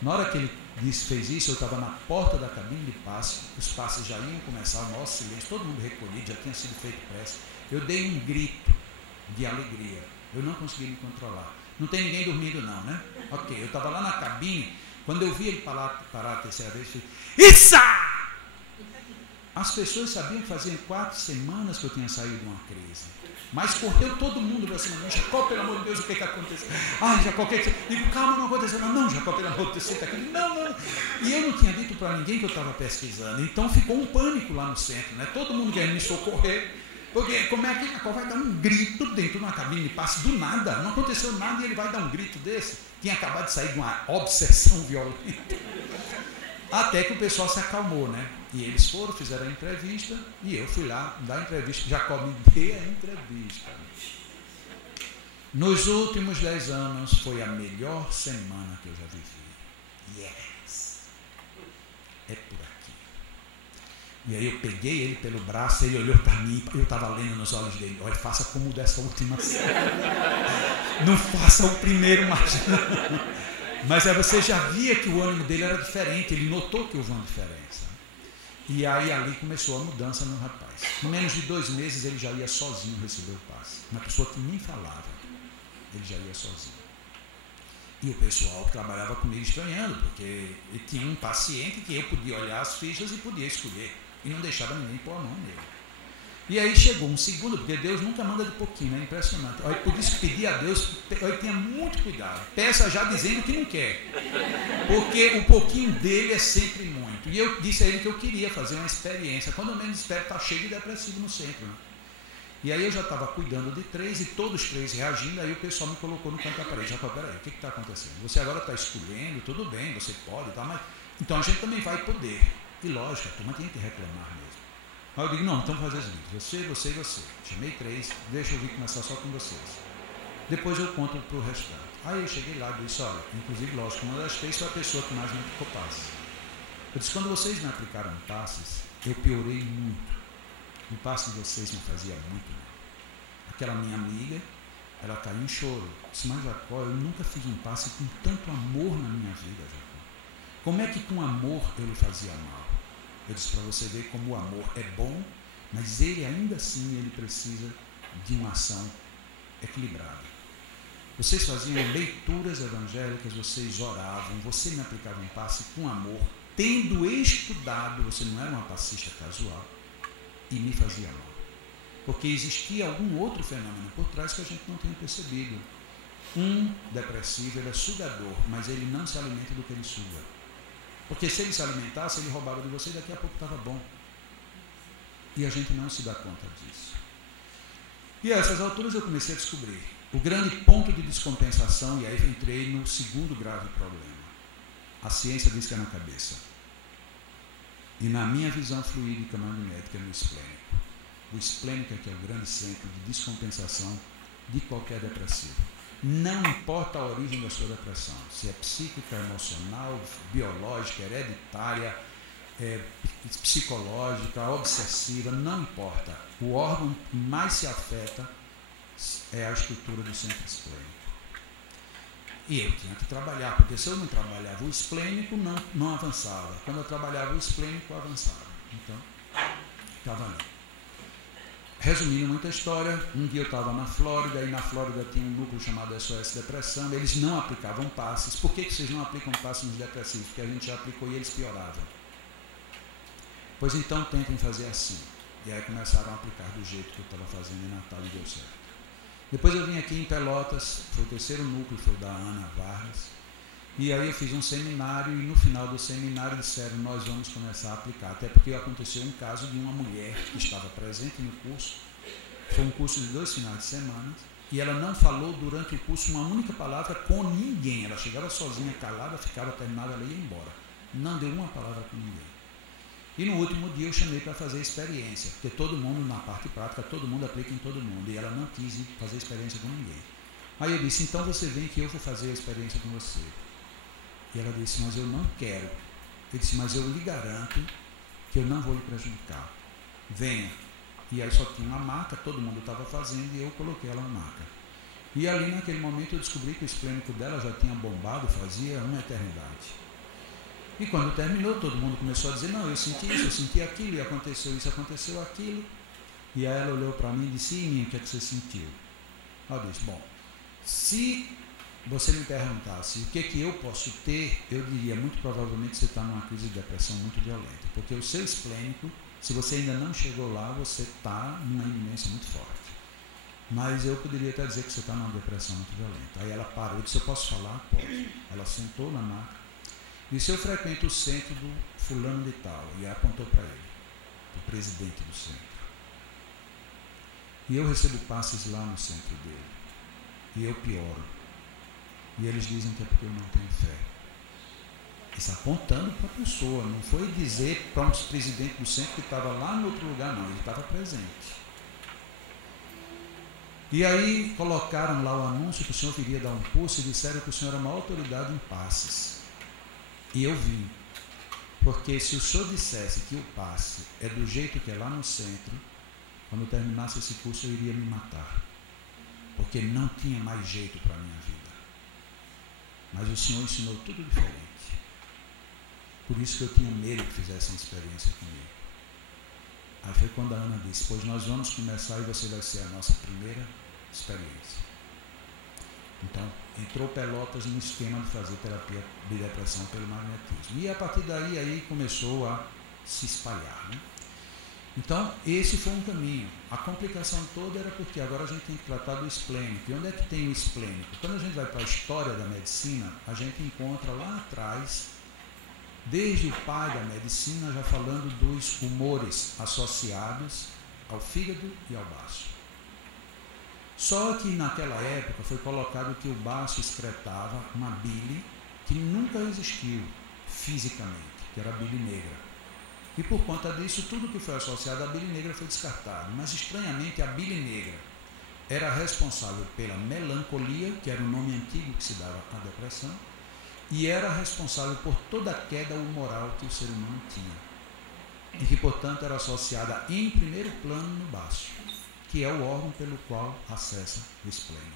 Na hora que ele fez isso, eu estava na porta da cabine de passe, os passes já iam começar, o maior silêncio, todo mundo recolhido, já tinha sido feito prece. Eu dei um grito de alegria. Eu não consegui me controlar. Não tem ninguém dormindo não, né? Ok, eu estava lá na cabine, quando eu vi ele parar a terceira vez, eu falei, Issa! As pessoas sabiam que faziam 4 semanas que eu tinha saído de uma crise. Mas correu todo mundo para cima de mim. Jacó, pelo amor de Deus, o que aconteceu? Ai, Jacó, o que aconteceu? Digo, calma, não aconteceu. Não, Jacó, pelo amor de Deus, senta aqui. Não. E eu não tinha dito para ninguém que eu estava pesquisando. Então ficou um pânico lá no centro, né? Todo mundo querendo me socorrer. Porque como é que Jacó vai dar um grito dentro de uma cabine de passe do nada? Não aconteceu nada e ele vai dar um grito desse? Tinha acabado de sair de uma obsessão violenta. Até que o pessoal se acalmou, né? E eles foram, fizeram a entrevista, e eu fui lá dar a entrevista. Jacó me deu a entrevista. Nos últimos 10 anos, foi a melhor semana que eu já vivi. Yes! É por aqui. E aí eu peguei ele pelo braço, ele olhou para mim, eu estava lendo nos olhos dele, olha, faça como dessa última semana. Não faça o primeiro mais não. Mas aí você já via que o ânimo dele era diferente, ele notou que houve uma diferença. E aí ali começou a mudança no rapaz. Em menos de 2 meses ele já ia sozinho receber o passe. Uma pessoa que nem falava, ele já ia sozinho. E o pessoal que trabalhava comigo estranhando, porque ele tinha um paciente que eu podia olhar as fichas e podia escolher. E não deixava ninguém pôr a mão nele. E aí chegou um segundo, porque Deus nunca manda de pouquinho, é impressionante. Aí por isso pedir a Deus, tenha muito cuidado. Peça já dizendo que não quer. Porque o pouquinho dele é sempre muito. E eu disse a ele que eu queria fazer uma experiência. Quando eu menos espero, está cheio de depressivo no centro. Né? E aí eu já estava cuidando de 3 e todos os 3 reagindo. Aí o pessoal me colocou no canto da parede. Já falei, peraí, o que está acontecendo? Você agora está escolhendo, tudo bem, você pode, tá, mas então a gente também vai poder. E lógico, a turma tem que reclamar mesmo. Aí eu digo, não, então vamos fazer o seguinte, você e você. Chamei 3, deixa eu vir começar só com vocês. Depois eu conto para o restante. Aí eu cheguei lá e disse, olha, inclusive, lógico, uma das 3 foi a pessoa que mais me aplicou passes. Eu disse, quando vocês me aplicaram passes, eu piorei muito. O passe de vocês me fazia muito mal. Aquela minha amiga, ela caiu em choro. Eu disse, mas Jacó, eu nunca fiz um passe com tanto amor na minha vida, Jacó. Como é que com amor eu lhe fazia mal? Eu disse para você ver como o amor é bom, mas ele ainda assim ele precisa de uma ação equilibrada. Vocês faziam leituras evangélicas, vocês oravam, você me aplicava um passe com amor, tendo estudado, você não era uma passista casual, e me fazia mal. Porque existia algum outro fenômeno por trás que a gente não tinha percebido. Um depressivo, ele é sugador, mas ele não se alimenta do que ele suga. Porque se ele se alimentasse, ele roubava de você e daqui a pouco estava bom. E a gente não se dá conta disso. E a essas alturas eu comecei a descobrir o grande ponto de descompensação, e aí entrei no segundo grave problema. A ciência diz que é na cabeça. E na minha visão fluídica magnética é no esplênico. O esplênico é que é o grande centro de descompensação de qualquer depressivo. Não importa a origem da sua depressão, se é psíquica, emocional, biológica, hereditária, psicológica, obsessiva, não importa. O órgão que mais se afeta é a estrutura do centro esplênico. E eu tinha que trabalhar, porque se eu não trabalhava o esplênico, não avançava. Quando eu trabalhava o esplênico, avançava. Então, estava ali. Resumindo muita história, um dia eu estava na Flórida, e na Flórida tinha um núcleo chamado SOS Depressão, eles não aplicavam passes. Por que vocês não aplicam passes nos depressivos? Porque a gente já aplicou e eles pioravam. Pois então tentem fazer assim. E aí começaram a aplicar do jeito que eu estava fazendo em Natal e deu certo. Depois eu vim aqui em Pelotas, foi o terceiro núcleo, foi o da Ana Vargas, E aí eu fiz um seminário e no final do seminário disseram, nós vamos começar a aplicar. Até porque aconteceu um caso de uma mulher que estava presente no curso. Foi um curso de 2 finais de semana. E ela não falou durante o curso uma única palavra com ninguém. Ela chegava sozinha, calada, ficava, terminava, ela ia embora. Não deu uma palavra com ninguém. E no último dia eu chamei para fazer experiência. Porque todo mundo, na parte prática, todo mundo aplica em todo mundo. E ela não quis fazer experiência com ninguém. Aí eu disse, então você vem que eu vou fazer a experiência com você. E ela disse, mas eu não quero. Eu disse, mas eu lhe garanto que eu não vou lhe prejudicar. Venha. E aí só tinha uma marca, todo mundo estava fazendo e eu coloquei ela na marca. E ali naquele momento eu descobri que o esplênico dela já tinha bombado, fazia uma eternidade. E quando terminou, todo mundo começou a dizer, não, eu senti isso, eu senti aquilo, e aconteceu isso, aconteceu aquilo. E aí ela olhou para mim e disse, e mim, o que é que você sentiu? Eu disse, bom, se você me perguntasse o que é que eu posso ter, eu diria, muito provavelmente você está numa crise de depressão muito violenta, porque o seu esplênico, se você ainda não chegou lá, você está numa iminência muito forte. Mas eu poderia até dizer que você está numa depressão muito violenta. Aí ela parou e disse, eu posso falar? Pode. Ela sentou na maca e disse, eu frequento o centro do fulano de tal, e apontou para ele, o presidente do centro. E eu recebo passes lá no centro dele, e eu pioro. E eles dizem que é porque eu não tenho fé. Isso apontando para a pessoa, não foi dizer para um presidente do centro que estava lá no outro lugar, não, ele estava presente. E aí colocaram lá o anúncio que o senhor viria dar um curso e disseram que o senhor era uma autoridade em passes. E eu vim, porque se o senhor dissesse que o passe é do jeito que é lá no centro, quando eu terminasse esse curso eu iria me matar, porque não tinha mais jeito para a minha vida. Mas o Senhor ensinou tudo diferente. Por isso que eu tinha medo que fizessem experiência comigo. Aí foi quando a Ana disse, pois nós vamos começar e você vai ser a nossa primeira experiência. Então, entrou Pelotas no esquema de fazer terapia de depressão pelo magnetismo. E a partir daí aí começou a se espalhar, né? Então, esse foi um caminho. A complicação toda era porque agora a gente tem que tratar do esplênico. E onde é que tem o esplênico? Quando a gente vai para a história da medicina, a gente encontra lá atrás, desde o pai da medicina, já falando dos humores associados ao fígado e ao baço. Só que naquela época foi colocado que o baço excretava uma bile que nunca existiu fisicamente, que era a bile negra. E por conta disso, tudo que foi associado à bile negra foi descartado. Mas, estranhamente, a bile negra era responsável pela melancolia, que era o nome antigo que se dava à depressão, e era responsável por toda a queda humoral que o ser humano tinha. E que, portanto, era associada em primeiro plano no baço, que é o órgão pelo qual acessa o esplênico.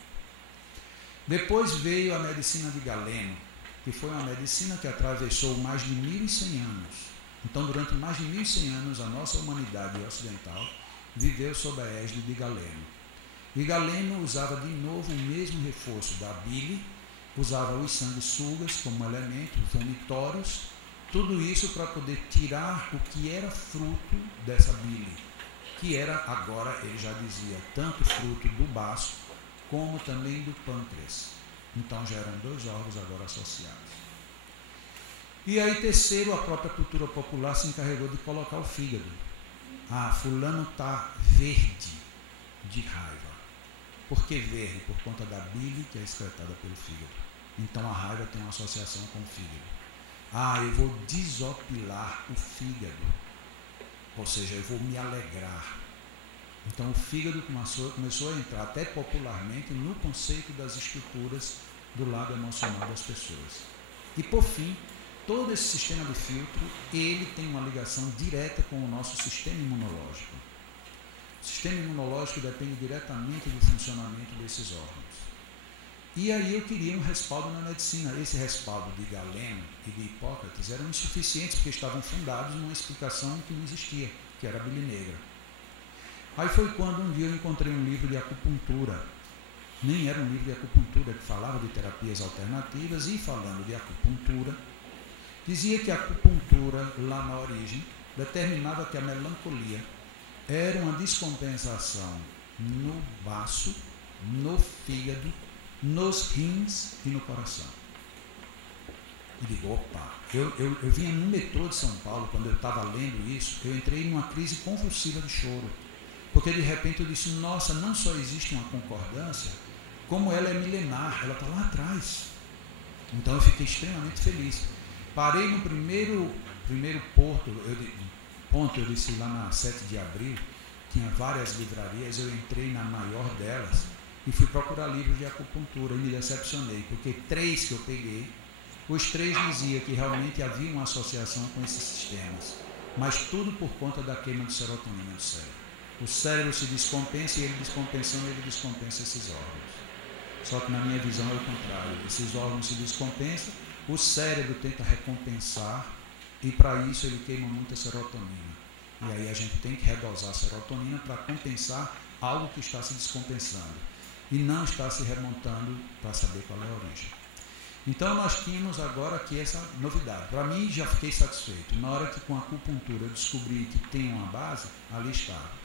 Depois veio a medicina de Galeno, que foi uma medicina que atravessou mais de 1.100 anos. Então, durante mais de 1.100 anos, a nossa humanidade ocidental viveu sob a égide de Galeno. E Galeno usava de novo o mesmo reforço da bile, usava os sanguessugas como elemento, os vomitórios, tudo isso para poder tirar o que era fruto dessa bile, que era, agora ele já dizia, tanto fruto do baço como também do pâncreas. Então já eram 2 órgãos agora associados. E aí, terceiro, a própria cultura popular se encarregou de colocar o fígado. Ah, fulano está verde de raiva. Por que verde? Por conta da bile que é excretada pelo fígado. Então a raiva tem uma associação com o fígado. Ah, eu vou desopilar o fígado. Ou seja, eu vou me alegrar. Então o fígado começou a entrar até popularmente no conceito das estruturas do lado emocional das pessoas. E por fim, todo esse sistema de filtro, ele tem uma ligação direta com o nosso sistema imunológico. O sistema imunológico depende diretamente do funcionamento desses órgãos. E aí eu queria um respaldo na medicina. Esse respaldo de Galeno e de Hipócrates eram insuficientes porque estavam fundados numa explicação que não existia, que era a bile negra. Aí foi quando um dia eu encontrei um livro de acupuntura. Nem era um livro de acupuntura que falava de terapias alternativas, e falando de acupuntura, dizia que a acupuntura, lá na origem, determinava que a melancolia era uma descompensação no baço, no fígado, nos rins e no coração. E digo, opa, eu vinha no metrô de São Paulo, quando eu estava lendo isso, eu entrei numa crise convulsiva de choro. Porque de repente eu disse, nossa, não só existe uma concordância, como ela é milenar, ela está lá atrás. Então eu fiquei extremamente feliz. Parei no primeiro ponto, eu disse lá na 7 de abril, tinha várias livrarias, eu entrei na maior delas e fui procurar livros de acupuntura e me decepcionei, porque 3 que eu peguei, os 3 diziam que realmente havia uma associação com esses sistemas, mas tudo por conta da queima de serotonina do cérebro. O cérebro se descompensa e ele descompensando, ele descompensa esses órgãos. Só que na minha visão é o contrário, esses órgãos se descompensam, o cérebro tenta recompensar e para isso ele queima muita serotonina. E aí a gente tem que redosar a serotonina para compensar algo que está se descompensando e não está se remontando para saber qual é a origem. Então nós tínhamos agora aqui essa novidade. Para mim já fiquei satisfeito. Na hora que com a acupuntura eu descobri que tem uma base, ali estava.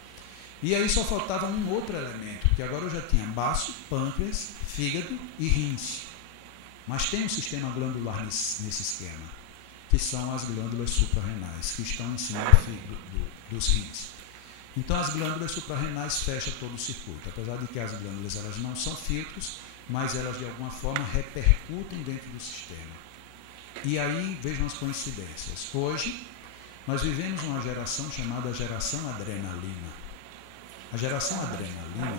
E aí só faltava um outro elemento, porque agora eu já tinha baço, pâncreas, fígado e rins. Mas tem um sistema glandular nesse esquema, que são as glândulas suprarrenais, que estão em cima do fígado, dos rins. Então as glândulas suprarrenais fecham todo o circuito, apesar de que as glândulas elas não são filtros, mas elas de alguma forma repercutem dentro do sistema. E aí vejam as coincidências. Hoje nós vivemos uma geração chamada geração adrenalina. A geração adrenalina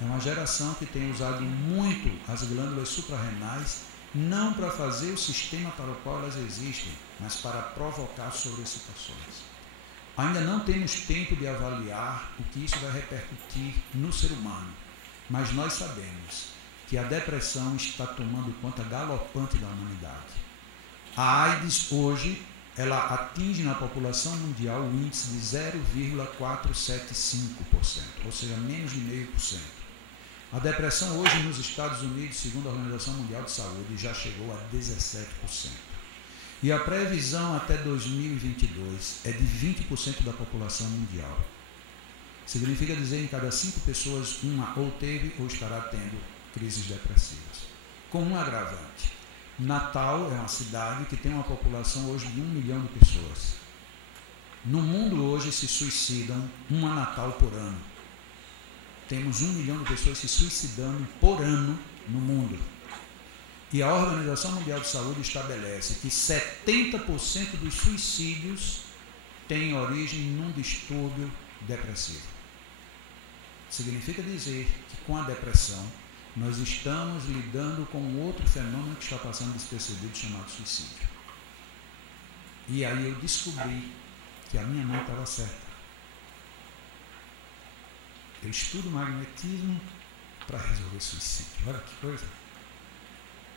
é uma geração que tem usado muito as glândulas suprarrenais, não para fazer o sistema para o qual elas existem, mas para provocar sobreexcitações. Ainda não temos tempo de avaliar o que isso vai repercutir no ser humano, mas nós sabemos que a depressão está tomando conta galopante da humanidade. A AIDS hoje, ela atinge na população mundial o índice de 0,475%, ou seja, menos de 0,5%. A depressão hoje nos Estados Unidos, segundo a Organização Mundial de Saúde, já chegou a 17%. E a previsão até 2022 é de 20% da população mundial. Significa dizer que em cada 5 pessoas, uma ou teve ou estará tendo crises depressivas. Com um agravante. Natal é uma cidade que tem uma população hoje de 1 milhão de pessoas. No mundo hoje se suicidam uma Natal por ano. Temos 1 milhão de pessoas se suicidando por ano no mundo. E a Organização Mundial de Saúde estabelece que 70% dos suicídios têm origem num distúrbio depressivo. Significa dizer que com a depressão nós estamos lidando com outro fenômeno que está passando despercebido, chamado suicídio. E aí eu descobri que a minha mãe estava certa. Eu estudo magnetismo para resolver suicídio. Olha que coisa.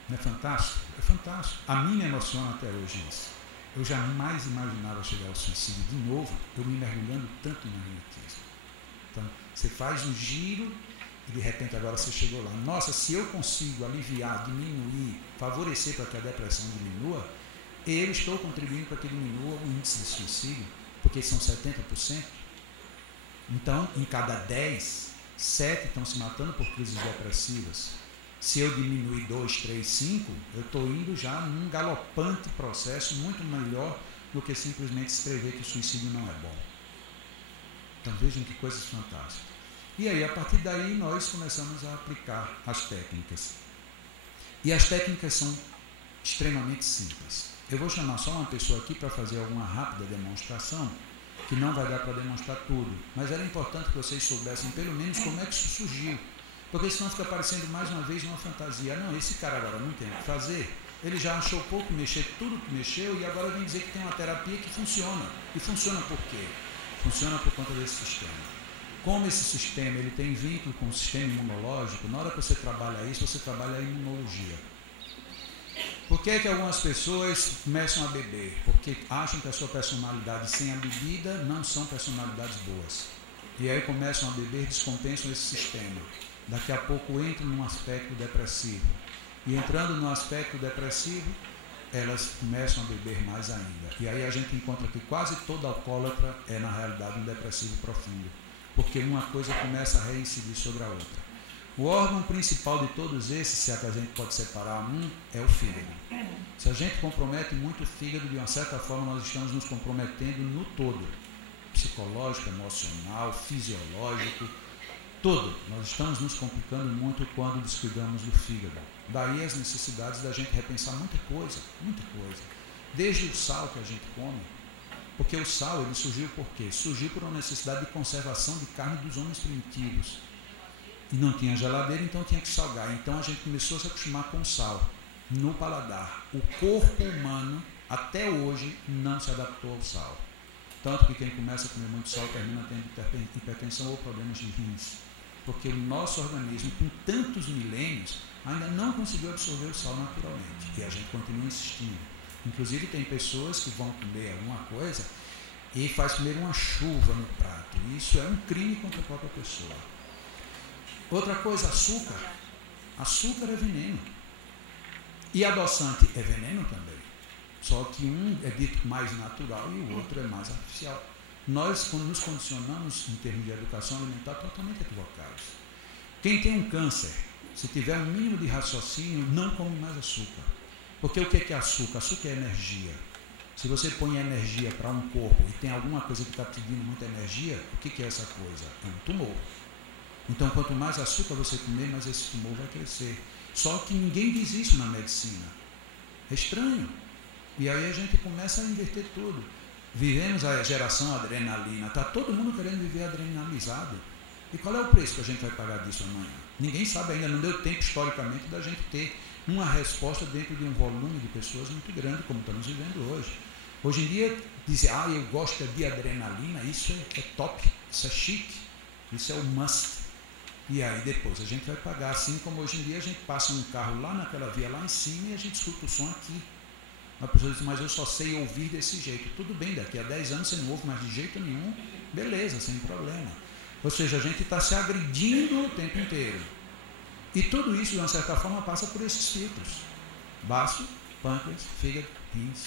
Não é fantástico? É fantástico. A mim me emociona até hoje isso. Eu jamais imaginava chegar ao suicídio de novo, eu me mergulhando tanto em magnetismo. Então, você faz um giro e de repente agora você chegou lá. Nossa, se eu consigo aliviar, diminuir, favorecer para que a depressão diminua, eu estou contribuindo para que diminua o índice de suicídio, porque são 70%. Então, em cada 10, 7 estão se matando por crises depressivas. Se eu diminuir 2, 3, 5, eu estou indo já num galopante processo muito melhor do que simplesmente escrever que o suicídio não é bom. Então vejam que coisas fantásticas. E aí, a partir daí, nós começamos a aplicar as técnicas. E as técnicas são extremamente simples. Eu vou chamar só uma pessoa aqui para fazer alguma rápida demonstração, que não vai dar para demonstrar tudo, mas era importante que vocês soubessem pelo menos como é que isso surgiu. Porque senão fica parecendo mais uma vez uma fantasia. Não, esse cara agora não tem o que fazer, ele já achou pouco mexer tudo que mexeu e agora vem dizer que tem uma terapia que funciona. E funciona por quê? Funciona por conta desse sistema. Como esse sistema ele tem vínculo com o sistema imunológico, na hora que você trabalha isso, você trabalha a imunologia. Por que é que algumas pessoas começam a beber? Porque acham que a sua personalidade sem a bebida não são personalidades boas. E aí começam a beber, descompensam esse sistema. Daqui a pouco entram num aspecto depressivo. E entrando no aspecto depressivo, elas começam a beber mais ainda. E aí a gente encontra que quase todo alcoólatra é, na realidade, um depressivo profundo. Porque uma coisa começa a reincidir sobre a outra. O órgão principal de todos esses, se é que a gente pode separar um, é o fígado. Se a gente compromete muito o fígado, de uma certa forma nós estamos nos comprometendo no todo. Psicológico, emocional, fisiológico, todo. Nós estamos nos complicando muito quando descuidamos do fígado. Daí as necessidades da gente repensar muita coisa. Desde o sal que a gente come. Porque o sal, ele surgiu por quê? Surgiu por uma necessidade de conservação de carne dos homens primitivos. E não tinha geladeira, então tinha que salgar. Então a gente começou a se acostumar com o sal no paladar. O corpo humano, até hoje, não se adaptou ao sal. Tanto que quem começa a comer muito sal termina tendo hipertensão ou problemas de rins. Porque o nosso organismo, com tantos milênios, ainda não conseguiu absorver o sal naturalmente. E a gente continua insistindo. Inclusive tem pessoas que vão comer alguma coisa e faz primeiro uma chuva no prato. E isso é um crime contra a própria pessoa. Outra coisa, açúcar. Açúcar é veneno. E adoçante é veneno também. Só que um é dito mais natural e o outro é mais artificial. Nós, quando nos condicionamos em termos de educação alimentar, totalmente equivocados. Quem tem um câncer, se tiver um mínimo de raciocínio, não come mais açúcar. Porque o que é açúcar? Açúcar é energia. Se você põe energia para um corpo e tem alguma coisa que está pedindo muita energia, o que é essa coisa? É um tumor. Então, quanto mais açúcar você comer, mais esse tumor vai crescer. Só que ninguém diz isso na medicina. É estranho. E aí a gente começa a inverter tudo. Vivemos a geração adrenalina. Está todo mundo querendo viver adrenalizado. E qual é o preço que a gente vai pagar disso amanhã? Ninguém sabe ainda. Não deu tempo, historicamente, da gente ter uma resposta dentro de um volume de pessoas muito grande, como estamos vivendo hoje. Hoje em dia, dizer, eu gosto de adrenalina, isso é top, isso é chique, isso é o must. E aí depois a gente vai pagar, assim como hoje em dia a gente passa um carro lá naquela via lá em cima e a gente escuta o som aqui. A pessoa diz, mas eu só sei ouvir desse jeito. Tudo bem, daqui a 10 anos você não ouve mais de jeito nenhum, beleza, sem problema. Ou seja, a gente está se agredindo o tempo inteiro. E tudo isso, de uma certa forma, passa por esses filtros. Baço, pâncreas, fígado, rins.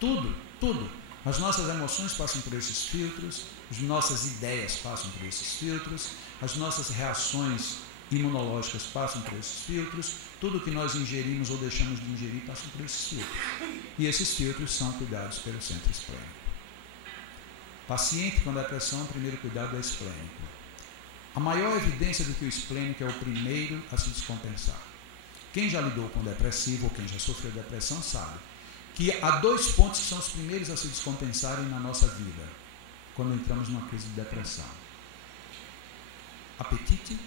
Tudo. As nossas emoções passam por esses filtros, as nossas ideias passam por esses filtros, as nossas reações imunológicas passam por esses filtros, tudo que nós ingerimos ou deixamos de ingerir passa por esses filtros. E esses filtros são cuidados pelo centro esplênico. Paciente com depressão, o primeiro cuidado é esplênico. A maior evidência de que o esplênico é o primeiro a se descompensar. Quem já lidou com depressivo ou quem já sofreu depressão sabe que há 2 pontos que são os primeiros a se descompensarem na nossa vida, quando entramos numa crise de depressão. Apetite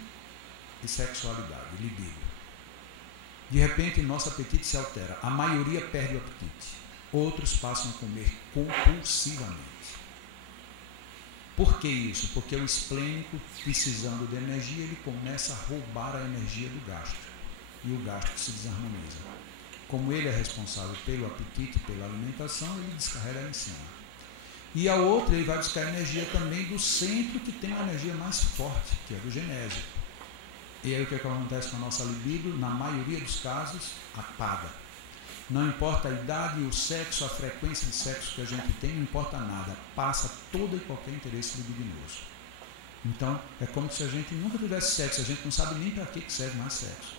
e sexualidade, libido. De repente, nosso apetite se altera. A maioria perde o apetite. Outros passam a comer compulsivamente. Por que isso? Porque o esplênico, precisando de energia, ele começa a roubar a energia do gástrico. E o gástrico se desarmoniza. Como ele é responsável pelo apetite, pela alimentação, ele descarrega em cima. E a outra, ele vai buscar energia também do centro, que tem uma energia mais forte, que é do genésico. E aí o que acontece com a nossa libido? Na maioria dos casos, apaga. Não importa a idade, o sexo, a frequência de sexo que a gente tem, não importa nada. Passa todo e qualquer interesse libidinoso. Então, é como se a gente nunca tivesse sexo, a gente não sabe nem para que serve mais sexo.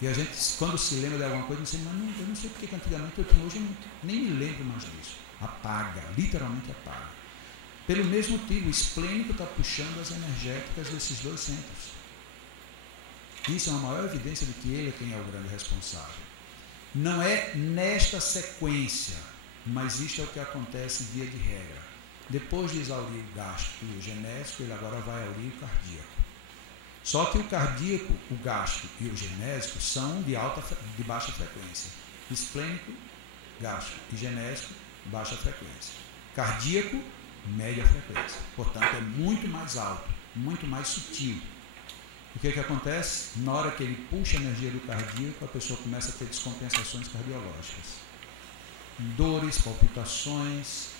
E a gente, quando se lembra de alguma coisa, diz, mas não, eu não sei porque antigamente eu tinha, hoje eu nem me lembro mais disso. Apaga, literalmente apaga. Pelo mesmo motivo, o esplênico está puxando as energéticas desses 2 centros. Isso é uma maior evidência de que ele é quem é o grande responsável. Não é nesta sequência, mas isto é o que acontece via de regra. Depois de exaurir o gástrico e o genésico, ele agora vai aurir o cardíaco. Só que o cardíaco, o gástrico e o genésico são de baixa frequência. Esplênico, gástrico e genésico, baixa frequência. Cardíaco, média frequência. Portanto, é muito mais alto, muito mais sutil. O que acontece? Na hora que ele puxa a energia do cardíaco, a pessoa começa a ter descompensações cardiológicas. Dores, palpitações,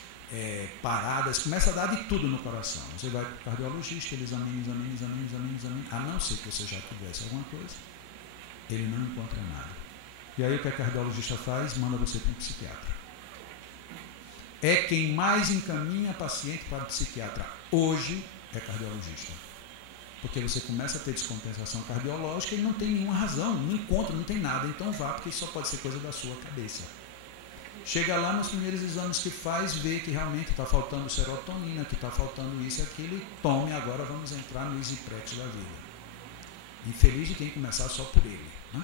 paradas, começa a dar de tudo no coração. Você vai para o cardiologista, ele examina, a não ser que você já tivesse alguma coisa, ele não encontra nada. E aí o que a cardiologista faz? Manda você para um psiquiatra. É quem mais encaminha paciente para o psiquiatra hoje é cardiologista. Porque você começa a ter descompensação cardiológica e não tem nenhuma razão, não encontra, não tem nada, então vá, porque isso só pode ser coisa da sua cabeça. Chega lá nos primeiros exames que faz, vê que realmente está faltando serotonina, que está faltando isso e aquilo, e tome, agora vamos entrar no Easyprex da vida. Infeliz de quem começar só por ele, né?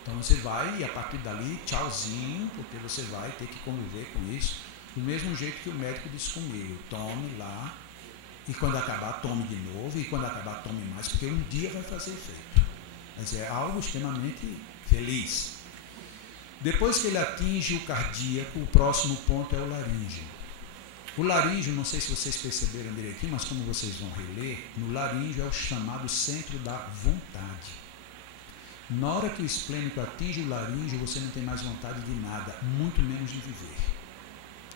Então você vai e a partir dali, tchauzinho, porque você vai ter que conviver com isso, do mesmo jeito que o médico disse comigo, tome lá, e quando acabar, tome de novo, e quando acabar, tome mais, porque um dia vai fazer efeito. Mas é algo extremamente feliz. Depois que ele atinge o cardíaco, o próximo ponto é o laríngeo. O laríngeo, não sei se vocês perceberam direitinho, mas como vocês vão reler, no laríngeo é o chamado centro da vontade. Na hora que o esplênico atinge o laríngeo, você não tem mais vontade de nada, muito menos de viver.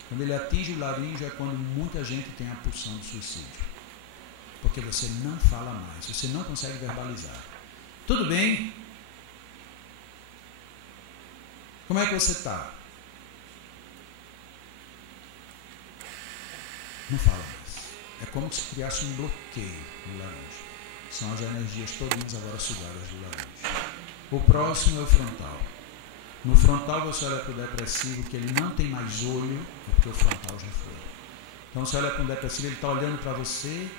Quando ele atinge o laríngeo é quando muita gente tem a pulsão de suicídio. Porque você não fala mais, você não consegue verbalizar. Tudo bem? Como é que você está? Não fala mais. É como se criasse um bloqueio no laríngeo. São as energias todas agora sugadas do laríngeo. O próximo é o frontal. No frontal você olha para o depressivo, que ele não tem mais olho, porque o frontal já foi. Então você olha para o depressivo, ele está olhando para você,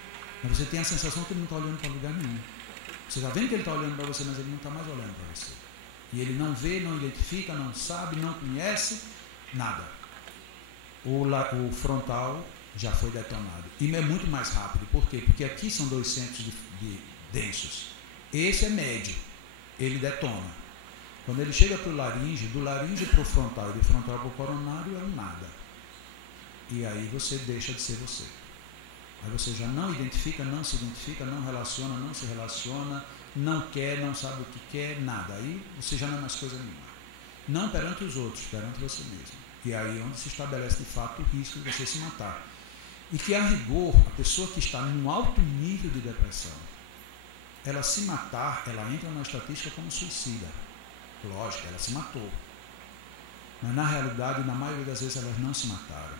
mas você tem a sensação que ele não está olhando para lugar nenhum. Você está vendo que ele está olhando para você, mas ele não está mais olhando para você. E ele não vê, não identifica, não sabe, não conhece, nada. O frontal já foi detonado. E é muito mais rápido. Por quê? Porque aqui são dois centros densos. Esse é médio. Ele detona. Quando ele chega para o laríngeo, do laríngeo para o frontal e do frontal para o coronário é um nada. E aí você deixa de ser você. Aí você já não identifica, não se identifica, não relaciona, não se relaciona, não quer, não sabe o que quer, nada. Aí você já não é mais coisa nenhuma. Não perante os outros, perante você mesmo. E aí é onde se estabelece de fato o risco de você se matar. E que a rigor, a pessoa que está num alto nível de depressão, ela se matar, ela entra na estatística como suicida. Lógico, ela se matou. Mas na realidade, na maioria das vezes, elas não se mataram.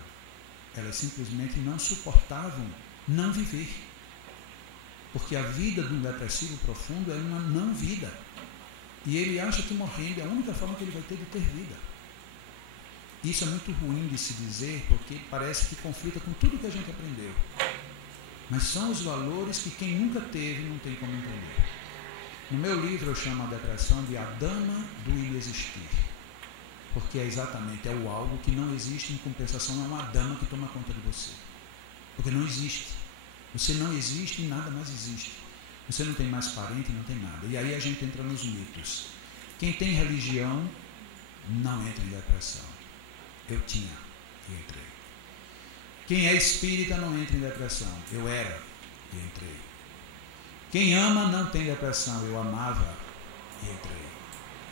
Elas simplesmente não suportavam não viver. Porque a vida de um depressivo profundo é uma não vida. E ele acha que morrendo é a única forma que ele vai ter de ter vida. Isso é muito ruim de se dizer, porque parece que conflita com tudo que a gente aprendeu. Mas são os valores que quem nunca teve não tem como entender. No meu livro eu chamo a depressão de a dama do inexistir. Porque é exatamente o algo que não existe, em compensação é uma dama que toma conta de você. Porque não existe. Você não existe e nada mais existe. Você não tem mais parente, não tem nada. E aí a gente entra nos mitos. Quem tem religião não entra em depressão. Eu tinha e entrei. Quem é espírita não entra em depressão. Eu era e entrei. Quem ama não tem depressão. Eu amava e entrei.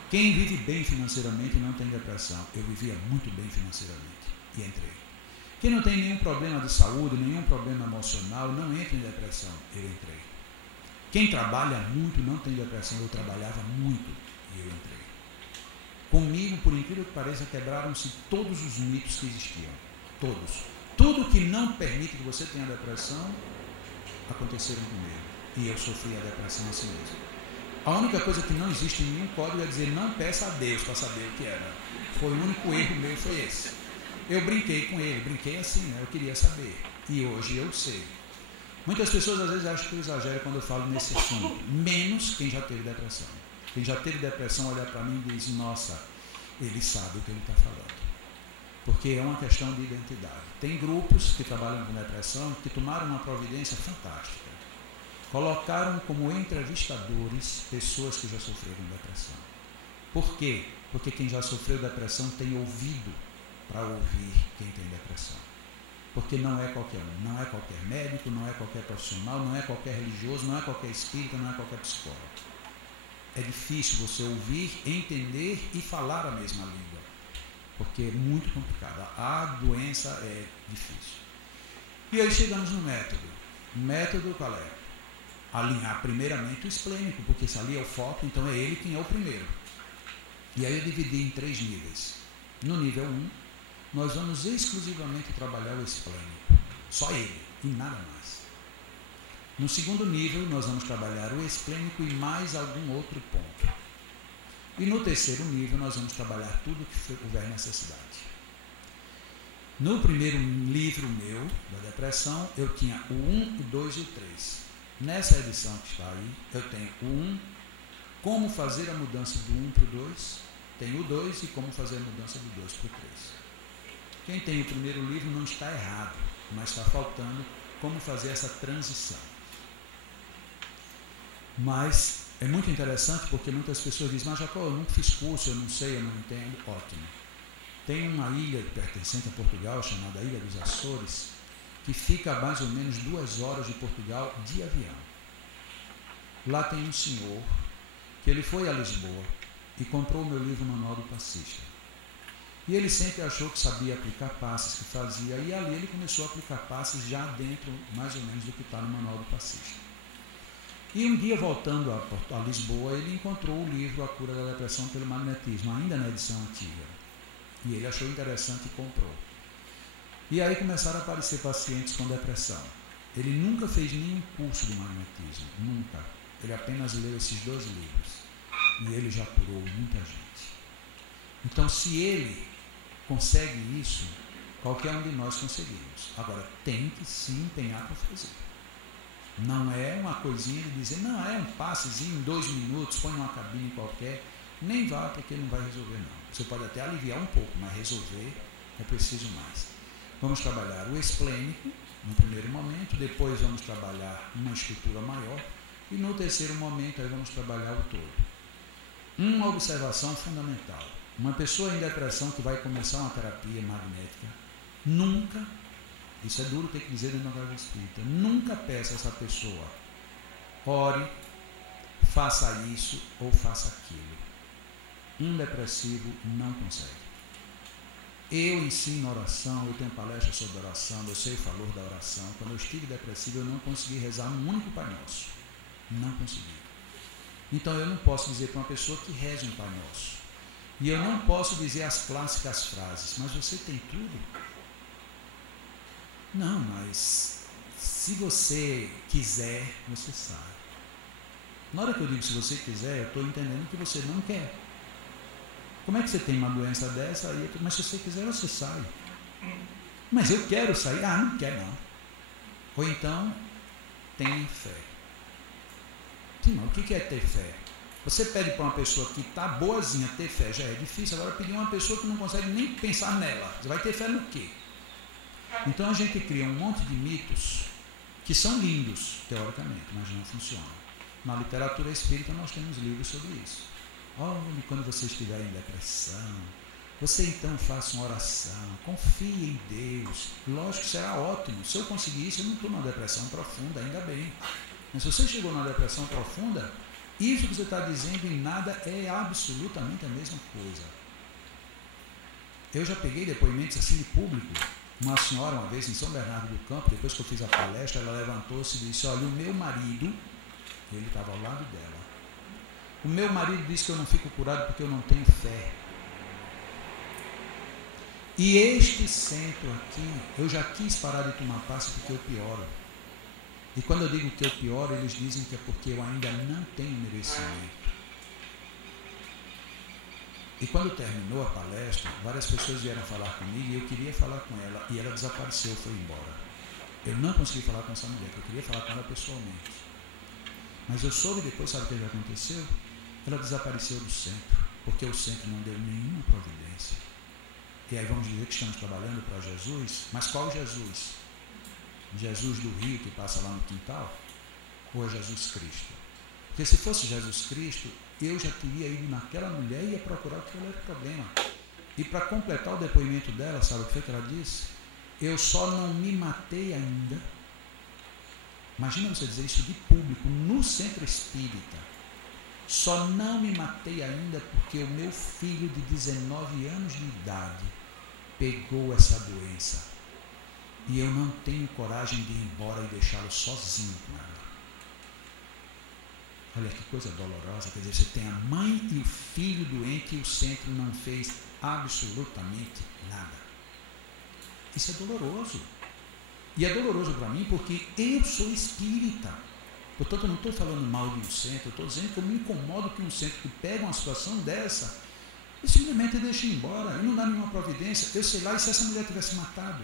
Quem vive bem financeiramente não tem depressão. Eu vivia muito bem financeiramente e entrei. Quem não tem nenhum problema de saúde, nenhum problema emocional, não entra em depressão. Eu entrei. Quem trabalha muito não tem depressão. Eu trabalhava muito e eu entrei. Comigo, por incrível que pareça, quebraram-se todos os mitos que existiam. Todos. Tudo que não permite que você tenha depressão, aconteceram comigo. E eu sofri a depressão assim mesmo. A única coisa que não existe em nenhum código é dizer não peça a Deus para saber o que era. Foi o único erro meu, foi esse. Eu brinquei com ele, brinquei assim, né? Eu queria saber. E hoje eu sei. Muitas pessoas às vezes acham que eu exagero quando eu falo nesse assunto. Menos quem já teve depressão. Quem já teve depressão olha para mim e diz, nossa, ele sabe o que ele está falando. Porque é uma questão de identidade. Tem grupos que trabalham com depressão que tomaram uma providência fantástica. Colocaram como entrevistadores pessoas que já sofreram depressão. Por quê? Porque quem já sofreu depressão tem ouvido para ouvir quem tem depressão. Porque não é qualquer um, não é qualquer médico, não é qualquer profissional, não é qualquer religioso, não é qualquer espírita, não é qualquer psicólogo. É difícil você ouvir, entender e falar a mesma língua. Porque é muito complicado. A doença é difícil. E aí chegamos no método. O método qual é? Alinhar primeiramente o esplênico, porque se ali é o foco, então é ele quem é o primeiro. E aí eu dividi em 3 níveis. No nível 1, nós vamos exclusivamente trabalhar o esplênico. Só ele, e nada mais. No segundo nível, nós vamos trabalhar o esplênico e mais algum outro ponto. E no terceiro nível, nós vamos trabalhar tudo que houver necessidade. No primeiro livro meu, da depressão, eu tinha o 1, o 2 e o 3. Nessa edição que está aí, eu tenho o 1, como fazer a mudança do 1 para o 2, tenho o 2 e como fazer a mudança do 2 para o 3. Quem tem o primeiro livro não está errado, mas está faltando como fazer essa transição. Mas é muito interessante porque muitas pessoas dizem, mas Jacó, eu nunca fiz curso, eu não sei, eu não entendo. Ótimo. Tem uma ilha pertencente a Portugal, chamada Ilha dos Açores, que fica a mais ou menos 2 horas de Portugal de avião. Lá tem um senhor que ele foi a Lisboa e comprou o meu livro Manual do Passista. E ele sempre achou que sabia aplicar passes, que fazia, e ali ele começou a aplicar passes já dentro, mais ou menos, do que está no Manual do Passista. E um dia, voltando a Lisboa, ele encontrou o livro A Cura da Depressão pelo Magnetismo, ainda na edição antiga. E ele achou interessante e comprou. E aí começaram a aparecer pacientes com depressão. Ele nunca fez nenhum curso de magnetismo, nunca. Ele apenas leu esses 2 livros. E ele já curou muita gente. Então, se ele consegue isso, qualquer um de nós conseguimos. Agora, tem que se empenhar para fazer. Não é uma coisinha de dizer, não, é um passezinho, 2 minutos, põe numa cabine qualquer. Nem vá, porque não vai resolver, não. Você pode até aliviar um pouco, mas resolver é preciso mais. Vamos trabalhar o esplênico, no primeiro momento, depois vamos trabalhar uma estrutura maior, e no terceiro momento aí vamos trabalhar o todo. Uma observação fundamental. Uma pessoa em depressão que vai começar uma terapia magnética, nunca, isso é duro ter que dizer dentro da casa espírita, nunca peça a essa pessoa, ore, faça isso ou faça aquilo. Um depressivo não consegue. Eu ensino oração, eu tenho palestra sobre oração, eu sei o valor da oração. Quando eu estive depressivo, eu não consegui rezar um único Pai Nosso. Não consegui. Então eu não posso dizer para uma pessoa que reze um Pai Nosso. E eu não posso dizer as clássicas frases, mas você tem tudo? Não, mas se você quiser, você sai. Na hora que eu digo se você quiser, eu estou entendendo que você não quer. Como é que você tem uma doença dessa? Mas se você quiser, você sai. Mas eu quero sair. Ah, não quer não. Ou então, tem fé. Sim, o que é ter fé? Você pede para uma pessoa que está boazinha ter fé, já é difícil. Agora pedir uma pessoa que não consegue nem pensar nela. Você vai ter fé no quê? Então a gente cria um monte de mitos que são lindos, teoricamente, mas não funcionam. Na literatura espírita nós temos livros sobre isso. Olhe, quando você estiver em depressão, você então faça uma oração, confie em Deus. Lógico que será ótimo. Se eu conseguir isso, eu não estou numa depressão profunda, ainda bem. Mas se você chegou numa depressão profunda, isso que você está dizendo em nada é absolutamente a mesma coisa. Eu já peguei depoimentos assim de público. Uma senhora, uma vez em São Bernardo do Campo, depois que eu fiz a palestra, ela levantou-se e disse, olha, o meu marido, ele estava ao lado dela, o meu marido disse que eu não fico curado porque eu não tenho fé. E este centro aqui, eu já quis parar de tomar passe porque eu pioro. E quando eu digo que eu pioro, eles dizem que é porque eu ainda não tenho merecimento. E quando terminou a palestra, várias pessoas vieram falar comigo e eu queria falar com ela, e ela desapareceu, foi embora. Eu não consegui falar com essa mulher, eu queria falar com ela pessoalmente. Mas eu soube depois, sabe o que aconteceu? Ela desapareceu do centro, porque o centro não deu nenhuma providência. E aí vamos dizer que estamos trabalhando para Jesus, mas qual Jesus? Jesus do Rio que passa lá no quintal? Ou é Jesus Cristo? Porque se fosse Jesus Cristo, eu já teria ido naquela mulher e ia procurar o que era o problema. E para completar o depoimento dela, sabe o que foi que ela disse? Eu só não me matei ainda. Imagina você dizer isso de público, no centro espírita. Só não me matei ainda porque o meu filho de 19 anos de idade pegou essa doença. E eu não tenho coragem de ir embora e deixá-lo sozinho com ela. Olha que coisa dolorosa, quer dizer, você tem a mãe e o filho doente e o centro não fez absolutamente nada. Isso é doloroso. E é doloroso para mim porque eu sou espírita. Portanto, eu não estou falando mal de um centro, eu estou dizendo que eu me incomodo que um centro que pega uma situação dessa e simplesmente deixa ir embora e não dá nenhuma providência. Eu sei lá, e se essa mulher tivesse matado?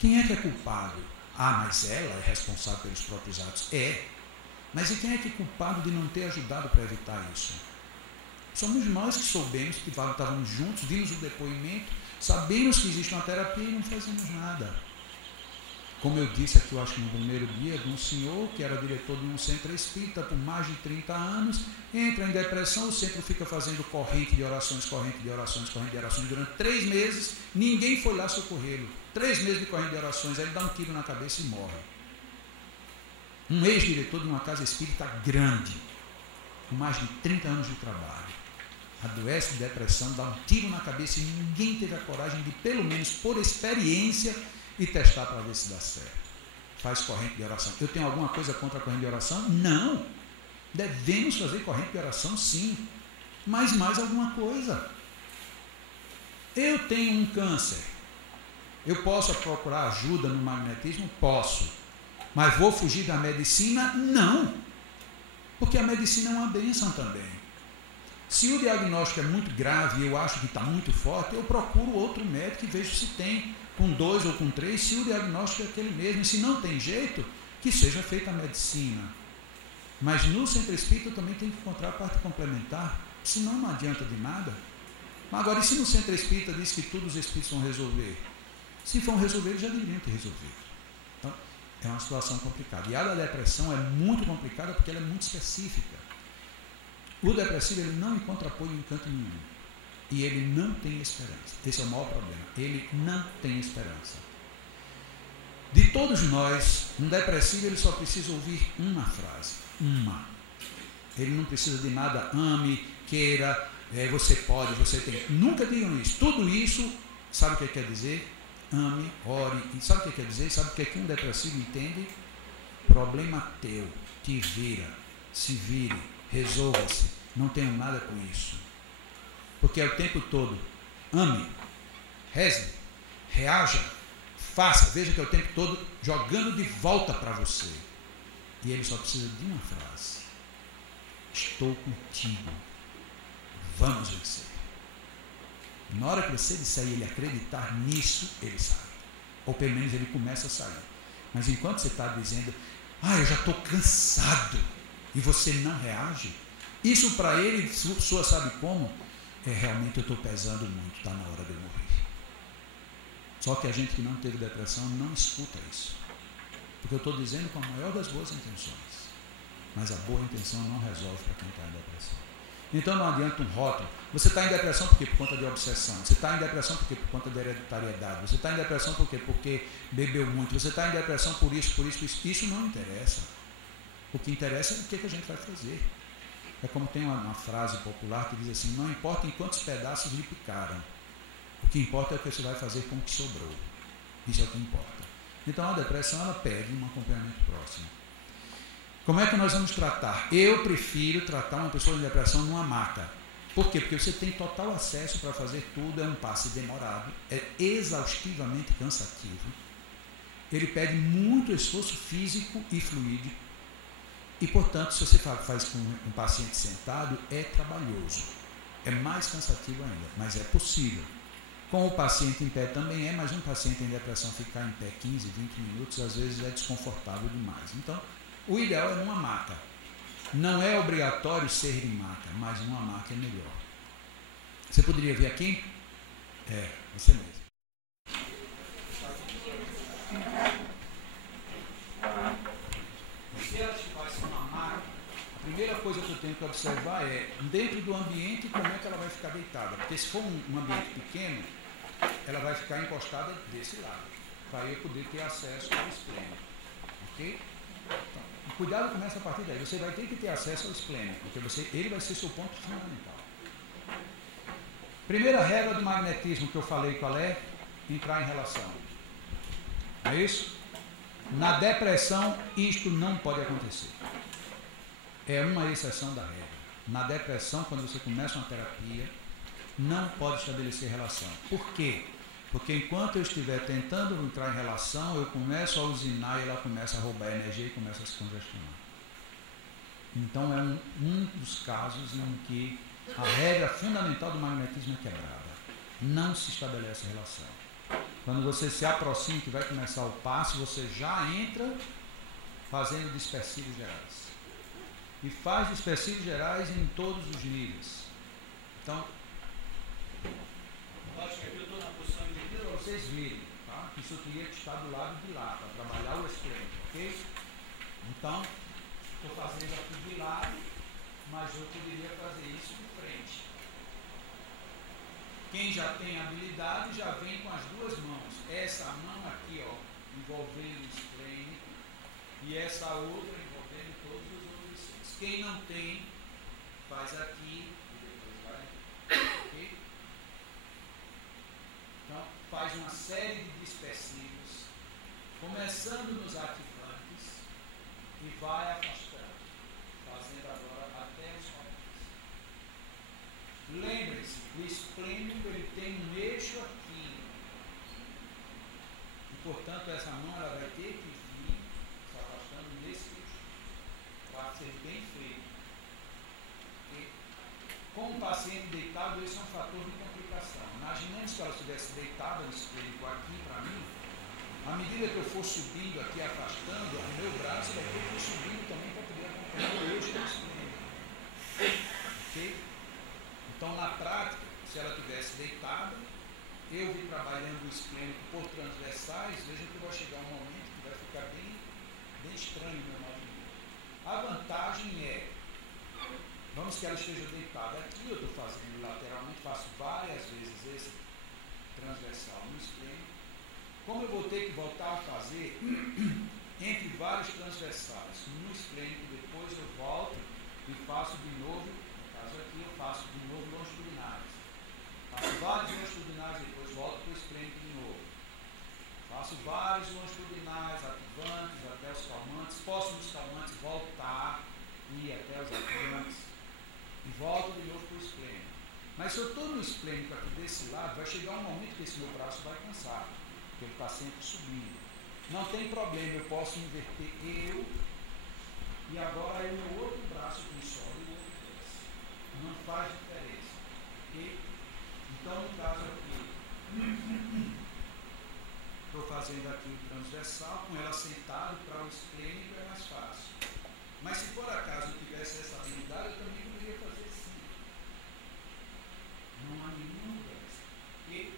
Quem é que é culpado? Ah, mas ela é responsável pelos próprios atos. É. Mas e quem é que é culpado de não ter ajudado para evitar isso? Somos nós que soubemos, que estávamos juntos, vimos o depoimento, sabemos que existe uma terapia e não fazemos nada. Como eu disse aqui, eu acho que no primeiro dia, de um senhor que era diretor de um centro espírita por mais de 30 anos, entra em depressão, o centro fica fazendo corrente de orações durante 3 meses, ninguém foi lá socorrê-lo. 3 meses de corrente de orações, aí ele dá um tiro na cabeça e morre. Um ex-diretor de uma casa espírita grande, com mais de 30 anos de trabalho, adoece de depressão, dá um tiro na cabeça e ninguém teve a coragem de, pelo menos por experiência, e testar para ver se dá certo. Faz corrente de oração. Eu tenho alguma coisa contra a corrente de oração? Não. Devemos fazer corrente de oração, sim. Mas mais alguma coisa. Eu tenho um câncer. Eu posso procurar ajuda no magnetismo? Posso. Mas vou fugir da medicina? Não. Porque a medicina é uma bênção também. Se o diagnóstico é muito grave e eu acho que está muito forte, eu procuro outro médico e vejo se tem com 2 ou com 3, se o diagnóstico é aquele mesmo. E se não tem jeito, que seja feita a medicina. Mas no centro espírita eu também tenho que encontrar a parte complementar, senão não adianta de nada. Agora, e se no centro espírita diz que todos os espíritos vão resolver? Se vão resolver, eles já deveriam ter resolvido. Então, é uma situação complicada. E a da depressão é muito complicada porque ela é muito específica. O depressivo ele não encontra apoio em canto nenhum. E ele não tem esperança. Esse é o maior problema. Ele não tem esperança. De todos nós, um depressivo ele só precisa ouvir uma frase. Uma. Ele não precisa de nada, ame, queira, você pode, você tem. Nunca digam isso. Tudo isso, sabe o que quer dizer? Ame, ore. E sabe o que quer dizer? Sabe o que é que um depressivo entende? Problema teu. Te vira. Se vire. Resolva-se. Não tenho nada com isso. Porque é o tempo todo. Ame. Reze. Reaja. Faça. Veja que é o tempo todo jogando de volta para você. E ele só precisa de uma frase. Estou contigo. Vamos vencer. Na hora que você disser e ele acreditar nisso, ele sai. Ou pelo menos ele começa a sair. Mas enquanto você está dizendo, eu já estou cansado, e você não reage, isso para ele, sua sabe como? Realmente eu estou pesando muito, está na hora de eu morrer. Só que a gente que não teve depressão não escuta isso. Porque eu estou dizendo com a maior das boas intenções. Mas a boa intenção não resolve para quem está em depressão. Então não adianta um rótulo. Você está em depressão por quê? Por conta de obsessão. Você está em depressão por quê? Por conta de hereditariedade. Você está em depressão por quê? Porque bebeu muito. Você está em depressão por isso, por isso, por isso. Isso não interessa. O que interessa é o que a gente vai fazer. É como tem uma frase popular que diz assim, não importa em quantos pedaços lhe picaram. O que importa é o que você vai fazer com o que sobrou. Isso é o que importa. Então a depressão ela pede um acompanhamento próximo. Como é que nós vamos tratar? Eu prefiro tratar uma pessoa em depressão numa maca. Por quê? Porque você tem total acesso para fazer tudo, é um passe demorado, é exaustivamente cansativo. Ele pede muito esforço físico e fluídico. E, portanto, se você faz com um paciente sentado, é trabalhoso. É mais cansativo ainda, mas é possível. Com o paciente em pé também é, mas um paciente em depressão ficar em pé 15, 20 minutos, às vezes é desconfortável demais. Então, o ideal é numa maca. Não é obrigatório ser em maca, mas numa maca é melhor. Você poderia vir aqui? Você mesmo. Se ela estivesse numa maca, a primeira coisa que eu tenho que observar é, dentro do ambiente, como é que ela vai ficar deitada. Porque se for um ambiente pequeno, ela vai ficar encostada desse lado, para eu poder ter acesso ao esplênio. Ok? Então, o cuidado começa a partir daí. Você vai ter que ter acesso ao esplênio, porque ele vai ser seu ponto fundamental. Primeira regra do magnetismo que eu falei, qual é? Entrar em relação. É isso? Na depressão, isto não pode acontecer. É uma exceção da regra. Na depressão, quando você começa uma terapia, não pode estabelecer relação. Por quê? Porque enquanto eu estiver tentando entrar em relação, eu começo a usinar e ela começa a roubar energia e começa a se congestionar. Então é um dos casos em que a regra fundamental do magnetismo é quebrada. Não se estabelece relação. Quando você se aproxima, que vai começar o passe, você já entra fazendo dispersivos gerais. E faz dispersivos gerais em todos os níveis. Então, acho que aqui eu estou na posição de para vocês verem, tá? Isso eu queria estar do lado de lá, para trabalhar o extremo, ok? Então, estou fazendo aqui de lado, mas eu poderia fazer isso de frente. Quem já tem habilidade já vem com as duas mãos. Essa mão aqui, ó, envolvendo o esplênico, e essa outra envolvendo todos os outros seis. Quem não tem, faz aqui e depois vai. Ok? Então, faz uma série de dispersivos, começando nos ativantes e vai afastando, fazendo agora até os comandos. Lembre-se, o esplênico ele tem um eixo aqui. E, portanto, essa mão ela vai ter que vir se afastando nesse eixo, para ser bem feito. Okay? Com o paciente deitado, esse é um fator de complicação. Imaginemos que ela estivesse deitada no esplênico aqui para mim, à medida que eu for subindo aqui, afastando, o meu braço vai ter que ir subindo também para poder acompanhar o eixo do esplênico. Ok? Então, na prática, se ela estivesse deitada, eu vim trabalhando o esplênico por transversais, veja que vai chegar um momento que vai ficar bem estranho o meu movimento. A vantagem é, vamos que ela esteja deitada aqui, eu estou fazendo lateralmente, faço várias vezes esse transversal no esplênico. Como eu vou ter que voltar a fazer entre vários transversais no esplênico, depois eu volto e faço de novo, no caso aqui eu faço de novo longitudinais. Faço vários longitudinais, depois volto para o esplênico de novo. Faço vários longitudinais, ativantes, até os calmantes. Posso nos calmantes voltar e ir até os ativantes. E volto de novo para o esplênico. Mas se eu estou no esplênico aqui desse lado, vai chegar um momento que esse meu braço vai cansar. Porque ele está sempre subindo. Não tem problema, eu posso inverter eu e agora eu no outro braço com solo e o outro desce. Não faz diferença. Okay? Então, no caso aqui, estou fazendo aqui o transversal, com ela sentado para o esplênico é mais fácil. Mas se por acaso eu tivesse essa habilidade, eu também poderia fazer assim. Não há nenhuma mudança. Okay?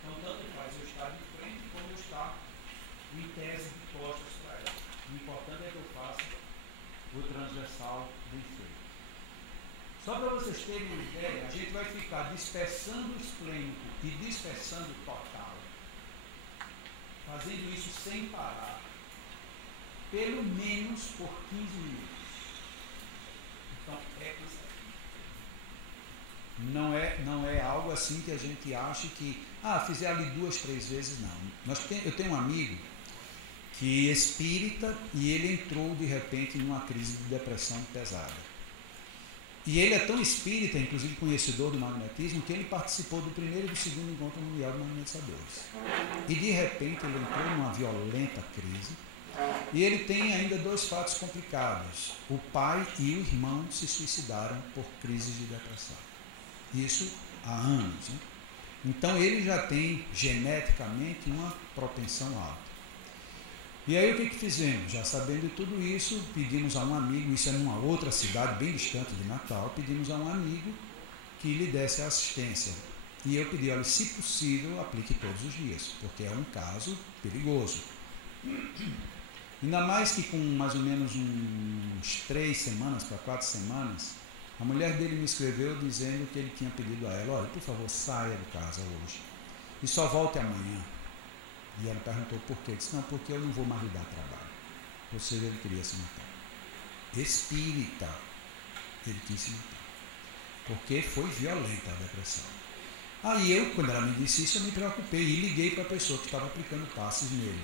Então, tanto faz eu estar de frente como eu estar em tese de costas para ela. O importante é que eu faça o transversal bem feito. Só para vocês terem uma ideia, a gente vai ficar dispersando o esplênico e dispersando o total, fazendo isso sem parar, pelo menos por 15 minutos. Então, é isso aqui. Não é algo assim que a gente ache que, fizer ali 2, 3 vezes, não. Eu tenho um amigo que é espírita e ele entrou de repente numa crise de depressão pesada. E ele é tão espírita, inclusive conhecedor do magnetismo, que ele participou do primeiro e do segundo encontro mundial de magnetizadores. E de repente ele entrou numa violenta crise. E ele tem ainda 2 fatos complicados. O pai e o irmão se suicidaram por crises de depressão. Isso há anos. Né? Então ele já tem geneticamente uma propensão alta. E aí o que fizemos? Já sabendo de tudo isso, pedimos a um amigo, isso é numa outra cidade bem distante de Natal, pedimos a um amigo que lhe desse assistência. E eu pedi, olha, se possível, aplique todos os dias, porque é um caso perigoso. Ainda mais que com mais ou menos uns 3 semanas para 4 semanas, a mulher dele me escreveu dizendo que ele tinha pedido a ela, olha, por favor, saia de casa hoje e só volte amanhã. E ela perguntou por quê. Ele disse, não, porque eu não vou mais lhe dar trabalho. Ou seja, ele queria se matar. Espírita, ele quis se matar. Porque foi violenta a depressão. Aí eu, quando ela me disse isso, eu me preocupei e liguei para a pessoa que estava aplicando passes nele.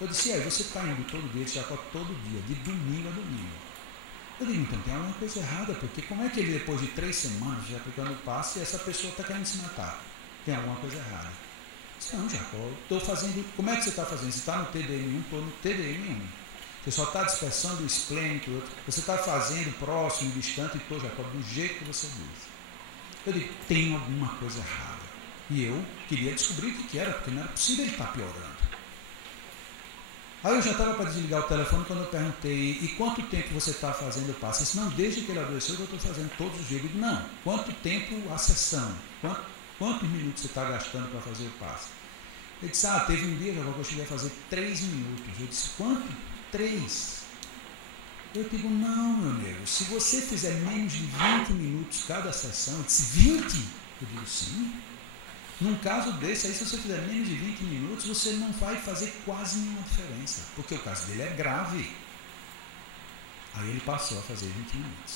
Eu disse, você está indo todo dia, você acorda todo dia, de domingo a domingo. Eu digo, então tem alguma coisa errada, porque como é que ele, depois de 3 semanas já aplicando passe, essa pessoa está querendo se matar? Tem alguma coisa errada. Não, Jacó, estou fazendo... Como é que você está fazendo? Você está no TDM1? Estou no TDM1. Você só está dispersando o esplênico, você está fazendo próximo, distante, estou, Jacó, do jeito que você diz. Eu digo, tem alguma coisa errada. E eu queria descobrir o que era, porque não era possível ele estar piorando. Aí eu já estava para desligar o telefone quando eu perguntei, e quanto tempo você está fazendo o passe? Ele disse, não, desde que ele adoeceu eu estou fazendo todos os dias. Eu digo, não, quanto tempo a sessão? Quantos minutos você está gastando para fazer o passe? Ele disse, teve um dia que eu cheguei a fazer 3 minutos. Eu disse, quanto? 3. Eu digo, não, meu amigo, se você fizer menos de 20 minutos cada sessão, ele disse, 20? Eu digo, sim. Num caso desse, aí, se você fizer menos de 20 minutos, você não vai fazer quase nenhuma diferença, porque o caso dele é grave. Aí ele passou a fazer 20 minutos.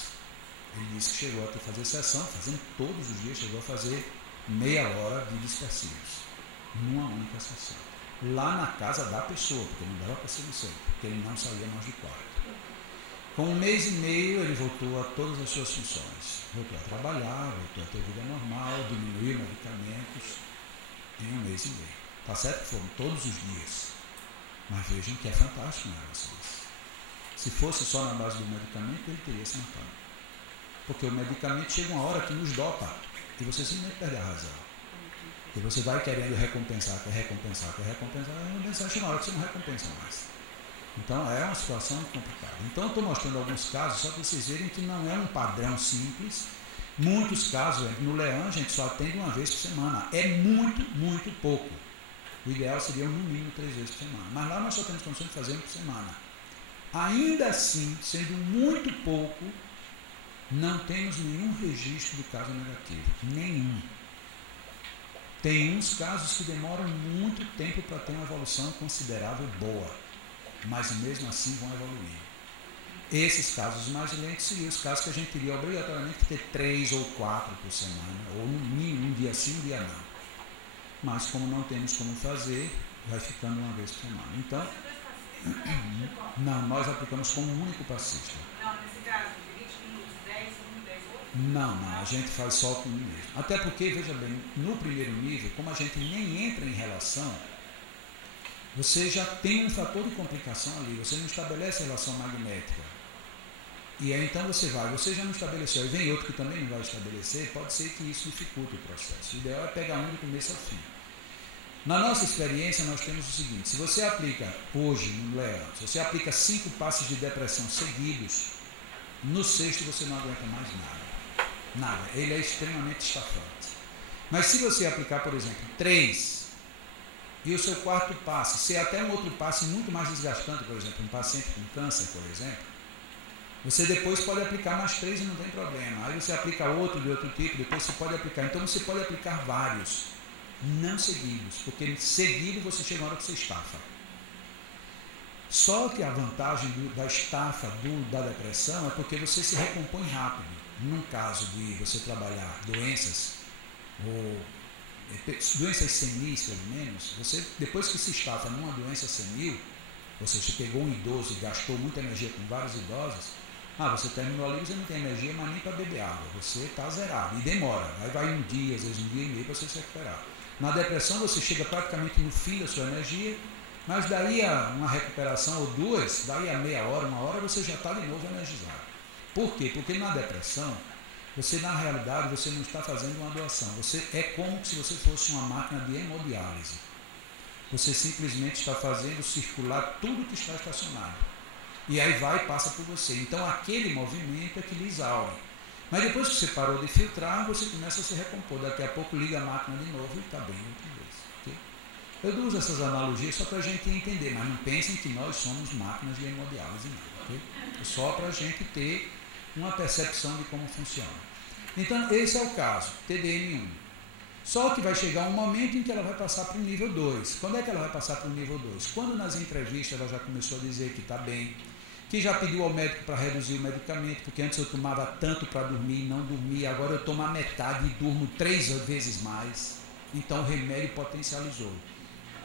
Ele disse que chegou a fazer sessão, fazendo todos os dias, chegou a fazer meia hora de dispersivos, numa única sessão. Lá na casa da pessoa, porque não dava para ser no centro, porque ele não saía mais do quarto. Com 1 mês e meio, ele voltou a todas as suas funções. Voltou a trabalhar, voltou a ter vida normal, diminuiu medicamentos em 1 mês e meio. Está certo que foram todos os dias. Mas vejam que é fantástico um negócio desse. Se fosse só na base do medicamento, ele teria se matado. Porque o medicamento chega uma hora que nos dopa e você simplesmente perde a razão. E você vai querendo recompensar, chega uma hora que você não recompensa mais. Então é uma situação complicada. Então eu estou mostrando alguns casos, só para vocês verem que não é um padrão simples. Muitos casos, no Leão a gente só atende 1 vez por semana. É muito, muito pouco. O ideal seria no mínimo 3 vezes por semana. Mas lá nós só temos condição de fazer 1 por semana. Ainda assim, sendo muito pouco, não temos nenhum registro de caso negativo. Nenhum. Tem uns casos que demoram muito tempo para ter uma evolução considerável boa, mas mesmo assim vão evoluir. Esses casos mais lentos seriam os casos que a gente teria obrigatoriamente que ter 3 ou 4 por semana, ou no mínimo um dia sim, um dia não. Mas como não temos como fazer, vai ficando 1 vez por semana. Então, não, nós aplicamos como um único passista. Não, nesse caso, de 20 minutos, 10, 1, 10, outro? Não, a gente faz só com um mesmo. Até porque, veja bem, no primeiro nível, como a gente nem entra em relação, você já tem um fator de complicação ali, você não estabelece relação magnética. E aí então você já não estabeleceu, e vem outro que também não vai estabelecer, pode ser que isso dificulte o processo. O ideal é pegar um do começo ao fim. Na nossa experiência, nós temos o seguinte, se você aplica hoje no Leão, se você aplica 5 passos de depressão seguidos, no 6º você não aguenta mais nada. Nada, ele é extremamente estafante. Mas se você aplicar, por exemplo, 3, e o seu 4º passe ser até um outro passe muito mais desgastante, por exemplo, um paciente com câncer, por exemplo, você depois pode aplicar mais 3 e não tem problema. Aí você aplica outro de outro tipo, depois você pode aplicar. Então você pode aplicar vários, não seguidos, porque seguido você chega na hora que você estafa. Só que a vantagem da estafa, da depressão, é porque você se recompõe rápido. Num caso de você trabalhar doenças, ou doenças senis, pelo menos, você, depois que se estafa numa doença senil, ou seja, você pegou um idoso e gastou muita energia com vários idosos, você terminou ali, você não tem energia mais nem para beber água, você está zerado, e demora, aí vai 1 dia, às vezes 1 dia e meio para você se recuperar. Na depressão você chega praticamente no fim da sua energia, mas daí a uma recuperação ou 2, daí a meia hora, 1 hora, você já está de novo energizado. Por quê? Porque na depressão, você na realidade, você não está fazendo uma doação, você é como se você fosse uma máquina de hemodiálise. Você simplesmente está fazendo circular tudo que está estacionado. E aí vai e passa por você. Então aquele movimento é que lhe exaure. Mas depois que você parou de filtrar, você começa a se recompor. Daqui a pouco liga a máquina de novo e está bem outra vez. Okay? Eu uso essas analogias só para a gente entender, mas não pensem que nós somos máquinas de hemodiálise, não. Okay? É só para a gente ter uma percepção de como funciona. Então esse é o caso, TDM1. Só que vai chegar um momento em que ela vai passar para o nível 2. Quando é que ela vai passar para o nível 2? Quando nas entrevistas ela já começou a dizer que está bem, que já pediu ao médico para reduzir o medicamento, porque antes eu tomava tanto para dormir e não dormia, agora eu tomo a metade e durmo 3 vezes mais. Então o remédio potencializou.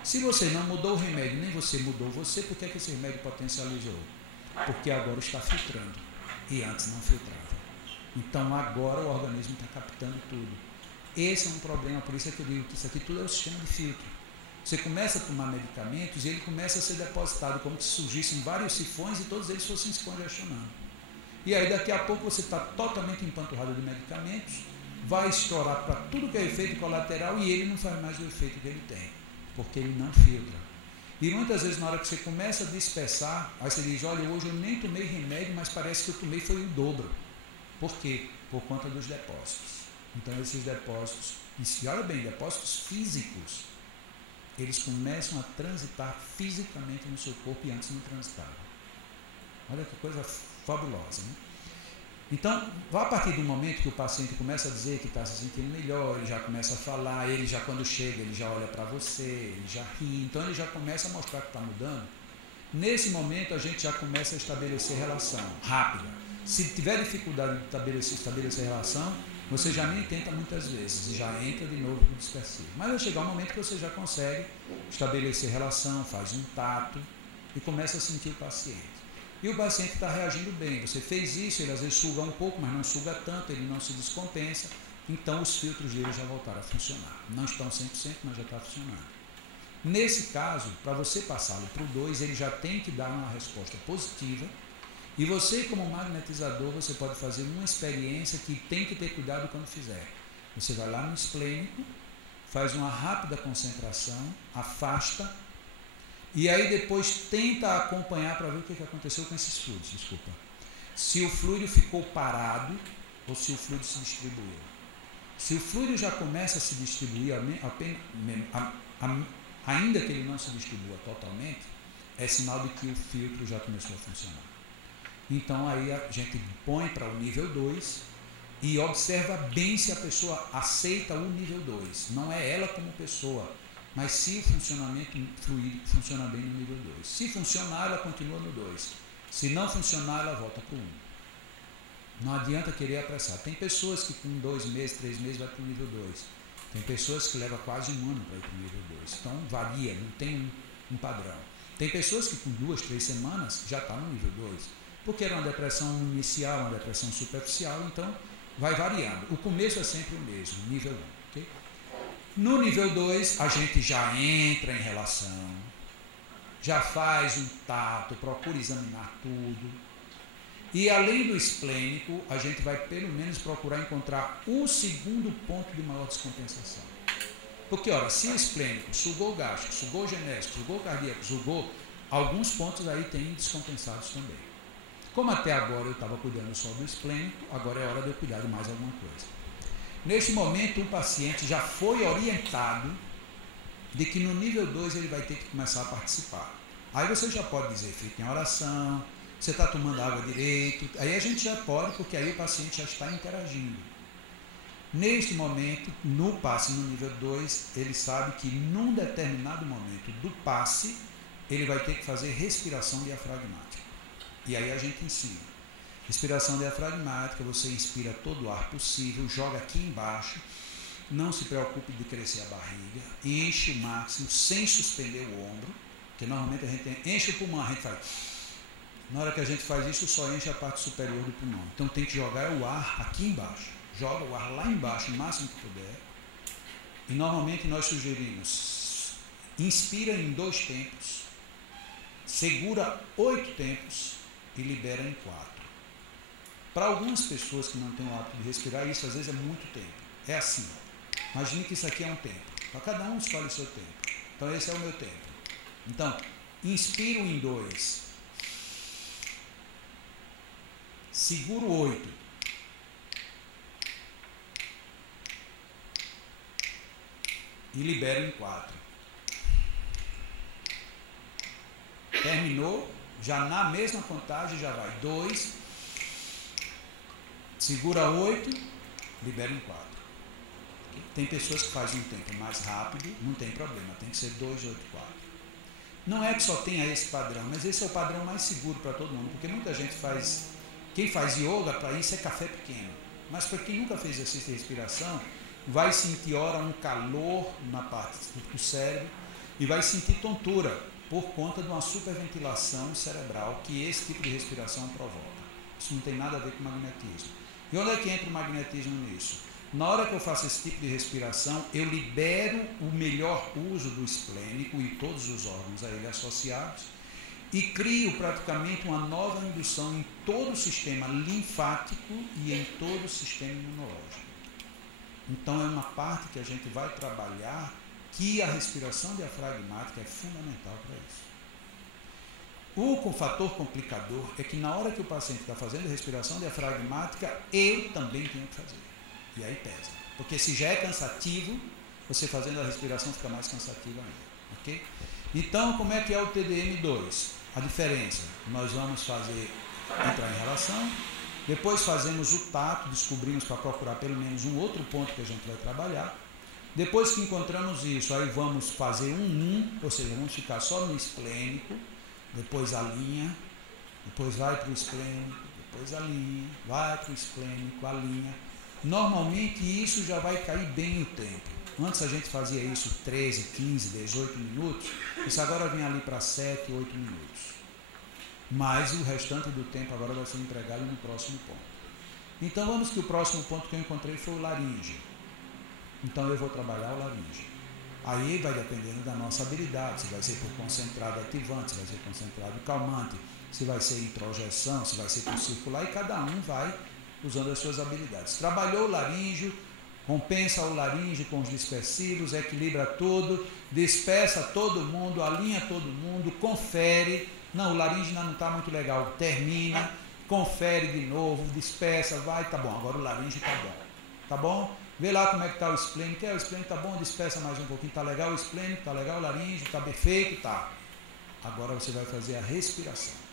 Se você não mudou o remédio, nem você mudou você, por que esse remédio potencializou? Porque agora está filtrando e antes não filtrava. Então agora o organismo está captando tudo. Esse é um problema, por isso é que eu digo que isso aqui tudo é o sistema de filtro. Você começa a tomar medicamentos e ele começa a ser depositado como se surgissem vários sifões e todos eles fossem se congestionando. E aí daqui a pouco você está totalmente empanturrado de medicamentos, vai estourar para tudo que é efeito colateral e ele não faz mais o efeito que ele tem, porque ele não filtra. E muitas vezes na hora que você começa a dispersar, aí você diz, olha, hoje eu nem tomei remédio, mas parece que eu tomei foi o dobro. Por quê? Por conta dos depósitos. Então esses depósitos, e olha bem, depósitos físicos, eles começam a transitar fisicamente no seu corpo e antes não transitavam. Olha que coisa fabulosa, né? Então, a partir do momento que o paciente começa a dizer que está se sentindo melhor, ele já começa a falar, ele já quando chega, ele já olha para você, ele já ri, então ele já começa a mostrar que está mudando. Nesse momento a gente já começa a estabelecer relação rápida. Se tiver dificuldade de estabelecer relação, você já nem tenta muitas vezes e já entra de novo no dispersivo. Mas vai chegar um momento que você já consegue estabelecer relação, faz um tato e começa a sentir o paciente. E o paciente está reagindo bem. Você fez isso, ele às vezes suga um pouco, mas não suga tanto, ele não se descompensa. Então os filtros dele já voltaram a funcionar. Não estão 100%, mas já está funcionando. Nesse caso, para você passá-lo para o 2, ele já tem que dar uma resposta positiva. E você, como magnetizador, você pode fazer uma experiência que tem que ter cuidado quando fizer. Você vai lá no esplênico, faz uma rápida concentração, afasta, e aí depois tenta acompanhar para ver o que aconteceu com esses fluidos, desculpa. Se o fluido ficou parado ou se o fluido se distribuiu. Se o fluido já começa a se distribuir, ainda que ele não se distribua totalmente, é sinal de que o filtro já começou a funcionar. Então aí a gente põe para o nível 2 e observa bem se a pessoa aceita o nível 2. Não é ela como pessoa, mas se o funcionamento fluídico funciona bem no nível 2. Se funcionar, ela continua no 2. Se não funcionar, ela volta para o 1. Não adianta querer apressar. Tem pessoas que com 2 meses, 3 meses vai para o nível 2. Tem pessoas que levam quase um ano para ir para o nível 2. Então varia, não tem um padrão. Tem pessoas que com 2, 3 semanas já está no nível 2. Porque era uma depressão inicial, uma depressão superficial, então vai variando. O começo é sempre o mesmo, nível 1. Okay? No nível 2, a gente já entra em relação, já faz um tato, procura examinar tudo. E além do esplênico, a gente vai pelo menos procurar encontrar o segundo ponto de maior descompensação. Porque, olha, se o esplênico sugou o gástrico, sugou o genésico, sugou o cardíaco, sugou, alguns pontos aí tem descompensados também. Como até agora eu estava cuidando só do esplênico, agora é hora de eu cuidar de mais alguma coisa. Neste momento, o paciente já foi orientado de que no nível 2 ele vai ter que começar a participar. Aí você já pode dizer, fique em oração, você está tomando água direito, aí a gente já pode, porque aí o paciente já está interagindo. Neste momento, no passe no nível 2, ele sabe que num determinado momento do passe, ele vai ter que fazer respiração diafragmática. E aí a gente ensina. Respiração diafragmática, você inspira todo o ar possível, joga aqui embaixo, não se preocupe de crescer a barriga, enche o máximo, sem suspender o ombro, porque normalmente a gente enche o pulmão, a gente faz. Na hora que a gente faz isso, só enche a parte superior do pulmão. Então tem que jogar o ar aqui embaixo, joga o ar lá embaixo, o máximo que puder. E normalmente nós sugerimos, inspira em 2 tempos, segura 8 tempos e libera em 4. Para algumas pessoas que não têm o hábito de respirar, isso às vezes é muito tempo. É assim. Imagine que isso aqui é um tempo. Para cada um escolhe o seu tempo. Então esse é o meu tempo. Então, inspiro em 2. Seguro 8. E libero em 4. Terminou, já na mesma contagem já vai 2. Segura 8, libera em 4. Tem pessoas que fazem um tempo mais rápido, não tem problema, tem que ser 2, 8, 4. Não é que só tenha esse padrão, mas esse é o padrão mais seguro para todo mundo, porque muita gente faz, quem faz yoga para isso é café pequeno, mas para quem nunca fez exercício de respiração, vai sentir ora um calor na parte do cérebro e vai sentir tontura por conta de uma superventilação cerebral que esse tipo de respiração provoca. Isso não tem nada a ver com magnetismo. E onde é que entra o magnetismo nisso? Na hora que eu faço esse tipo de respiração, eu libero o melhor uso do esplênico e todos os órgãos a ele associados e crio praticamente uma nova indução em todo o sistema linfático e em todo o sistema imunológico. Então é uma parte que a gente vai trabalhar que a respiração diafragmática é fundamental para isso. O fator complicador é que na hora que o paciente está fazendo respiração diafragmática, eu também tenho que fazer. E aí pesa. Porque se já é cansativo, você fazendo a respiração fica mais cansativo ainda. Ok? Então, como é que é o TDM2? A diferença, nós vamos entrar em relação, depois fazemos o tato, descobrimos para procurar pelo menos um outro ponto que a gente vai trabalhar. Depois que encontramos isso, aí vamos fazer ou seja, vamos ficar só no esplênico, depois a linha, depois vai para o esplênico, depois a linha, vai para o esplênico, a linha. Normalmente isso já vai cair bem no tempo. Antes a gente fazia isso 13, 15, 18 minutos, isso agora vem ali para 7, 8 minutos. Mas o restante do tempo agora vai ser empregado no próximo ponto. Então vamos que o próximo ponto que eu encontrei foi o laríngeo. Então eu vou trabalhar o laríngeo. Aí vai dependendo da nossa habilidade, se vai ser por concentrado ativante, se vai ser concentrado calmante, se vai ser introjeção, se vai ser por circular, e cada um vai usando as suas habilidades. Trabalhou o laríngeo, compensa o laríngeo com os dispersivos, equilibra tudo, dispersa todo mundo, alinha todo mundo, confere. Não, o laríngeo ainda não está muito legal, termina, confere de novo, dispersa, vai, tá bom, agora o laríngeo está bom. Tá bom? Vê lá como é que está o esplênico, o esplênico está bom, dispersa mais um pouquinho, está legal o esplênico, está legal o laríngeo, está perfeito, tá. Agora você vai fazer a respiração.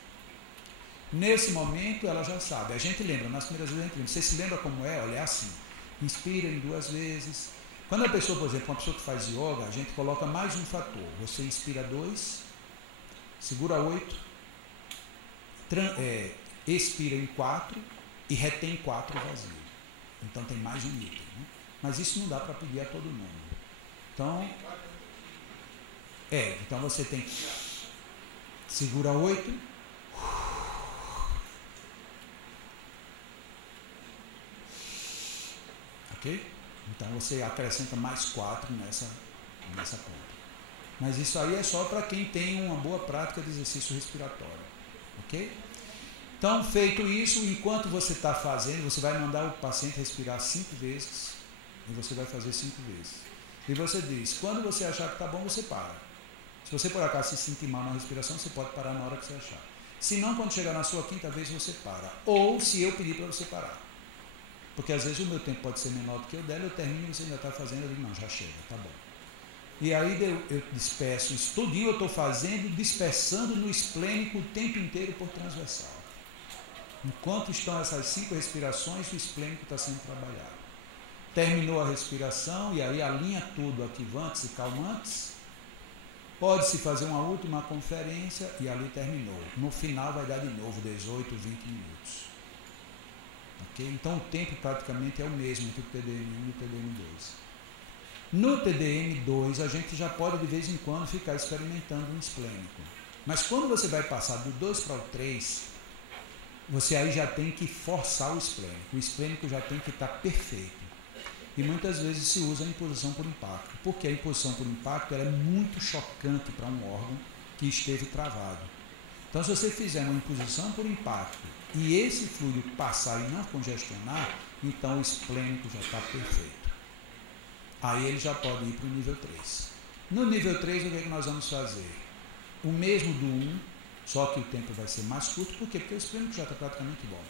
Nesse momento ela já sabe, a gente lembra, nas primeiras vezes a gente lembra, você se lembra como é? Olha, é assim, inspira em 2 vezes. Quando a pessoa, por exemplo, uma pessoa que faz yoga, a gente coloca mais um fator, você inspira 2, segura 8, expira em 4 e retém 4 vazio. Então tem mais um item, né? Mas isso não dá para pedir a todo mundo. Então, então você tem que segura 8, ok? Então você acrescenta mais 4 nessa conta. Mas isso aí é só para quem tem uma boa prática de exercício respiratório, ok? Então, feito isso, enquanto você está fazendo, você vai mandar o paciente respirar 5 vezes e você vai fazer 5 vezes. E você diz, quando você achar que está bom, você para. Se você por acaso se sentir mal na respiração, você pode parar na hora que você achar. Se não, quando chegar na sua 5ª vez, você para. Ou se eu pedir para você parar. Porque às vezes o meu tempo pode ser menor do que o dela, eu termino e você ainda está fazendo, eu digo, não, já chega, tá bom. E aí eu disperso isso tudinho, eu estou fazendo, dispersando no esplênico o tempo inteiro por transversal. Enquanto estão essas 5 respirações, o esplênico está sendo trabalhado. Terminou a respiração, e aí alinha tudo, ativantes e calmantes. Pode-se fazer uma última conferência e ali terminou. No final vai dar de novo 18, 20 minutos. Okay? Então o tempo praticamente é o mesmo entre o TDM1 e o TDM2. No TDM2 a gente já pode de vez em quando ficar experimentando um esplênico. Mas quando você vai passar do 2 para o 3, você aí já tem que forçar o esplênico. O esplênico já tem que estar perfeito. E muitas vezes se usa a imposição por impacto. Porque a imposição por impacto ela é muito chocante para um órgão que esteve travado. Então, se você fizer uma imposição por impacto e esse fluido passar e não congestionar, então o esplênico já está perfeito. Aí ele já pode ir para o nível 3. No nível 3, o que é que nós vamos fazer? O mesmo do 1, só que o tempo vai ser mais curto. Por quê? Porque o esplênico já está praticamente bom.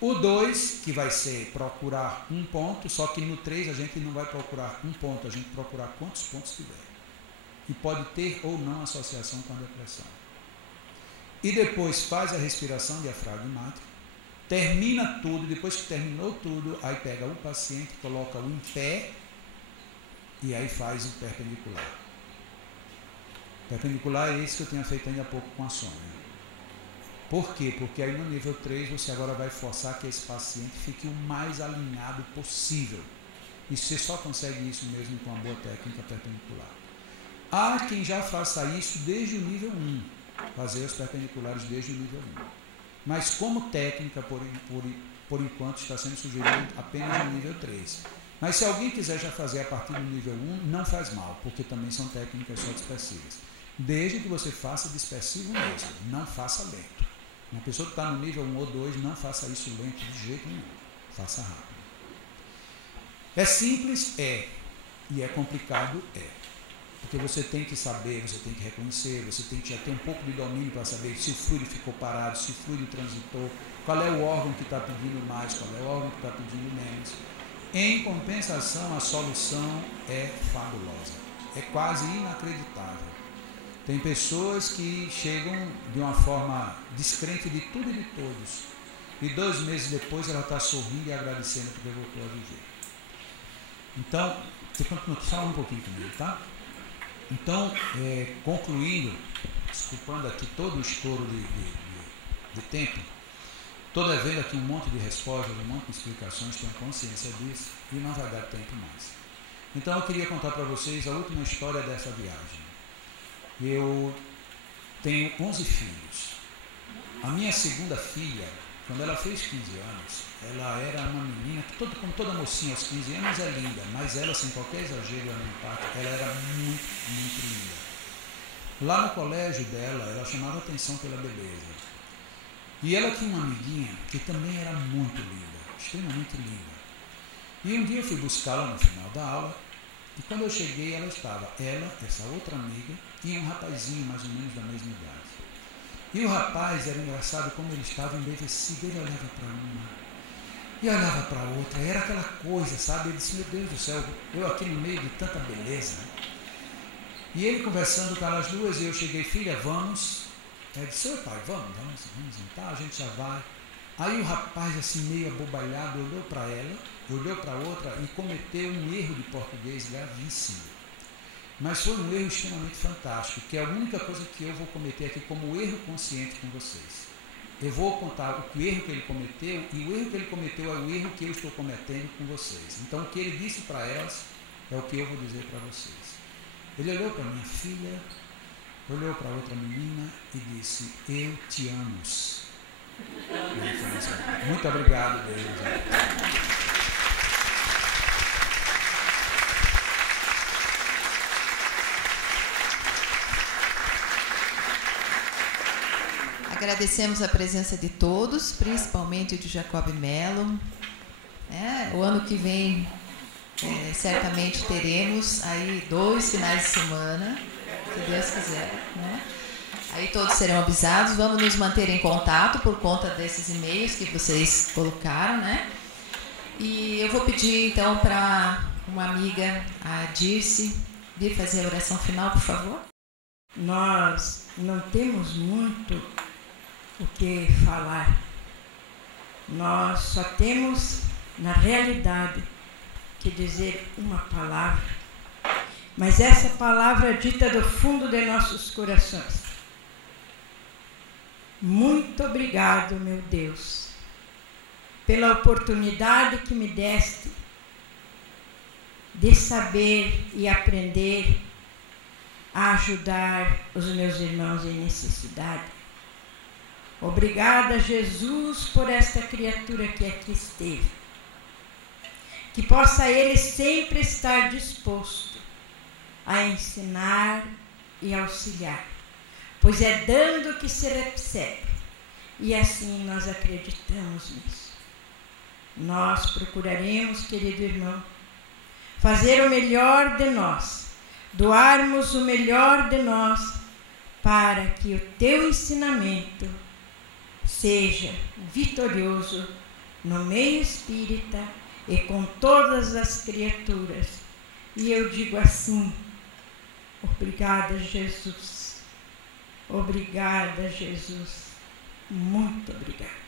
O 2, que vai ser procurar um ponto, só que no 3 a gente não vai procurar um ponto, a gente procurar quantos pontos tiver. E pode ter ou não associação com a depressão. E depois faz a respiração diafragmática, termina tudo, depois que terminou tudo, aí pega o paciente, coloca-o em pé e aí faz o perpendicular. Perpendicular é esse que eu tinha feito ainda há pouco com a Sônia. Por quê? Porque aí no nível 3 você agora vai forçar que esse paciente fique o mais alinhado possível. E você só consegue isso mesmo com uma boa técnica perpendicular. Há quem já faça isso desde o nível 1, fazer os perpendiculares desde o nível 1. Mas como técnica, por enquanto, está sendo sugerido apenas no nível 3. Mas se alguém quiser já fazer a partir do nível 1, não faz mal, porque também são técnicas só dispersivas. Desde que você faça dispersivo mesmo, não faça lento. Uma pessoa que está no nível 1 ou 2, não faça isso lento de jeito nenhum. Faça rápido. É simples? É. E é complicado? É. Porque você tem que saber, você tem que reconhecer, você tem que já ter um pouco de domínio para saber se o fluido ficou parado, se o fluido transitou, qual é o órgão que está pedindo mais, qual é o órgão que está pedindo menos. Em compensação, a solução é fabulosa. É quase inacreditável. Tem pessoas que chegam de uma forma descrente de tudo e de todos. E 2 meses depois ela está sorrindo e agradecendo porque voltou a viver. Então, você continua só um pouquinho comigo, tá? Então, concluindo, desculpando aqui todo o estouro de tempo, estou devendo aqui um monte de respostas, um monte de explicações, tenho consciência disso, e não vai dar tempo mais. Então, eu queria contar para vocês a última história dessa viagem. Eu tenho 11 filhos. A minha segunda filha, quando ela fez 15 anos, ela era uma menina que, como toda mocinha aos 15 anos, é linda, mas ela, sem qualquer exagero da minha parte, ela era muito, muito linda. Lá no colégio dela, ela chamava atenção pela beleza. E ela tinha uma amiguinha que também era muito linda, extremamente linda. E um dia eu fui buscá-la no final da aula, e quando eu cheguei, ela, essa outra amiga, e um rapazinho mais ou menos da mesma idade. E o rapaz, era engraçado como ele estava embevecido, ele olhava para uma e olhava para outra, era aquela coisa, sabe? Ele disse, meu Deus do céu, eu aqui no meio de tanta beleza. E ele conversando com elas duas, e eu cheguei, filha, vamos. Ele disse, oi pai, vamos então, a gente já vai. Aí o rapaz, assim, meio abobalhado, olhou para ela, olhou para a outra e cometeu um erro de português gravíssimo. Mas foi um erro extremamente fantástico, que é a única coisa que eu vou cometer aqui como erro consciente com vocês. Eu vou contar o erro que ele cometeu, e o erro que ele cometeu é o erro que eu estou cometendo com vocês. Então, o que ele disse para elas é o que eu vou dizer para vocês. Ele olhou para minha filha, olhou para outra menina e disse, eu te amo. Muito obrigado, Deus. Agradecemos a presença de todos, principalmente o de Jacob Mello. O ano que vem, certamente teremos aí 2 finais de semana, se Deus quiser. Aí todos serão avisados. Vamos nos manter em contato por conta desses e-mails que vocês colocaram, E eu vou pedir, então, para uma amiga, a Dirce, vir fazer a oração final, por favor. Nós não temos muito o que falar. Nós só temos, na realidade, que dizer uma palavra. Mas essa palavra é dita do fundo de nossos corações. Muito obrigado, meu Deus, pela oportunidade que me deste de saber e aprender a ajudar os meus irmãos em necessidade. Obrigada, Jesus, por esta criatura que aqui esteve. Que possa ele sempre estar disposto a ensinar e auxiliar, pois é dando que se recebe, e assim nós acreditamos nisso. Nós procuraremos, querido irmão, fazer o melhor de nós, doarmos o melhor de nós, para que o teu ensinamento seja vitorioso no meio espírita e com todas as criaturas. E eu digo assim, obrigada, Jesus. Obrigada, Jesus. Muito obrigada.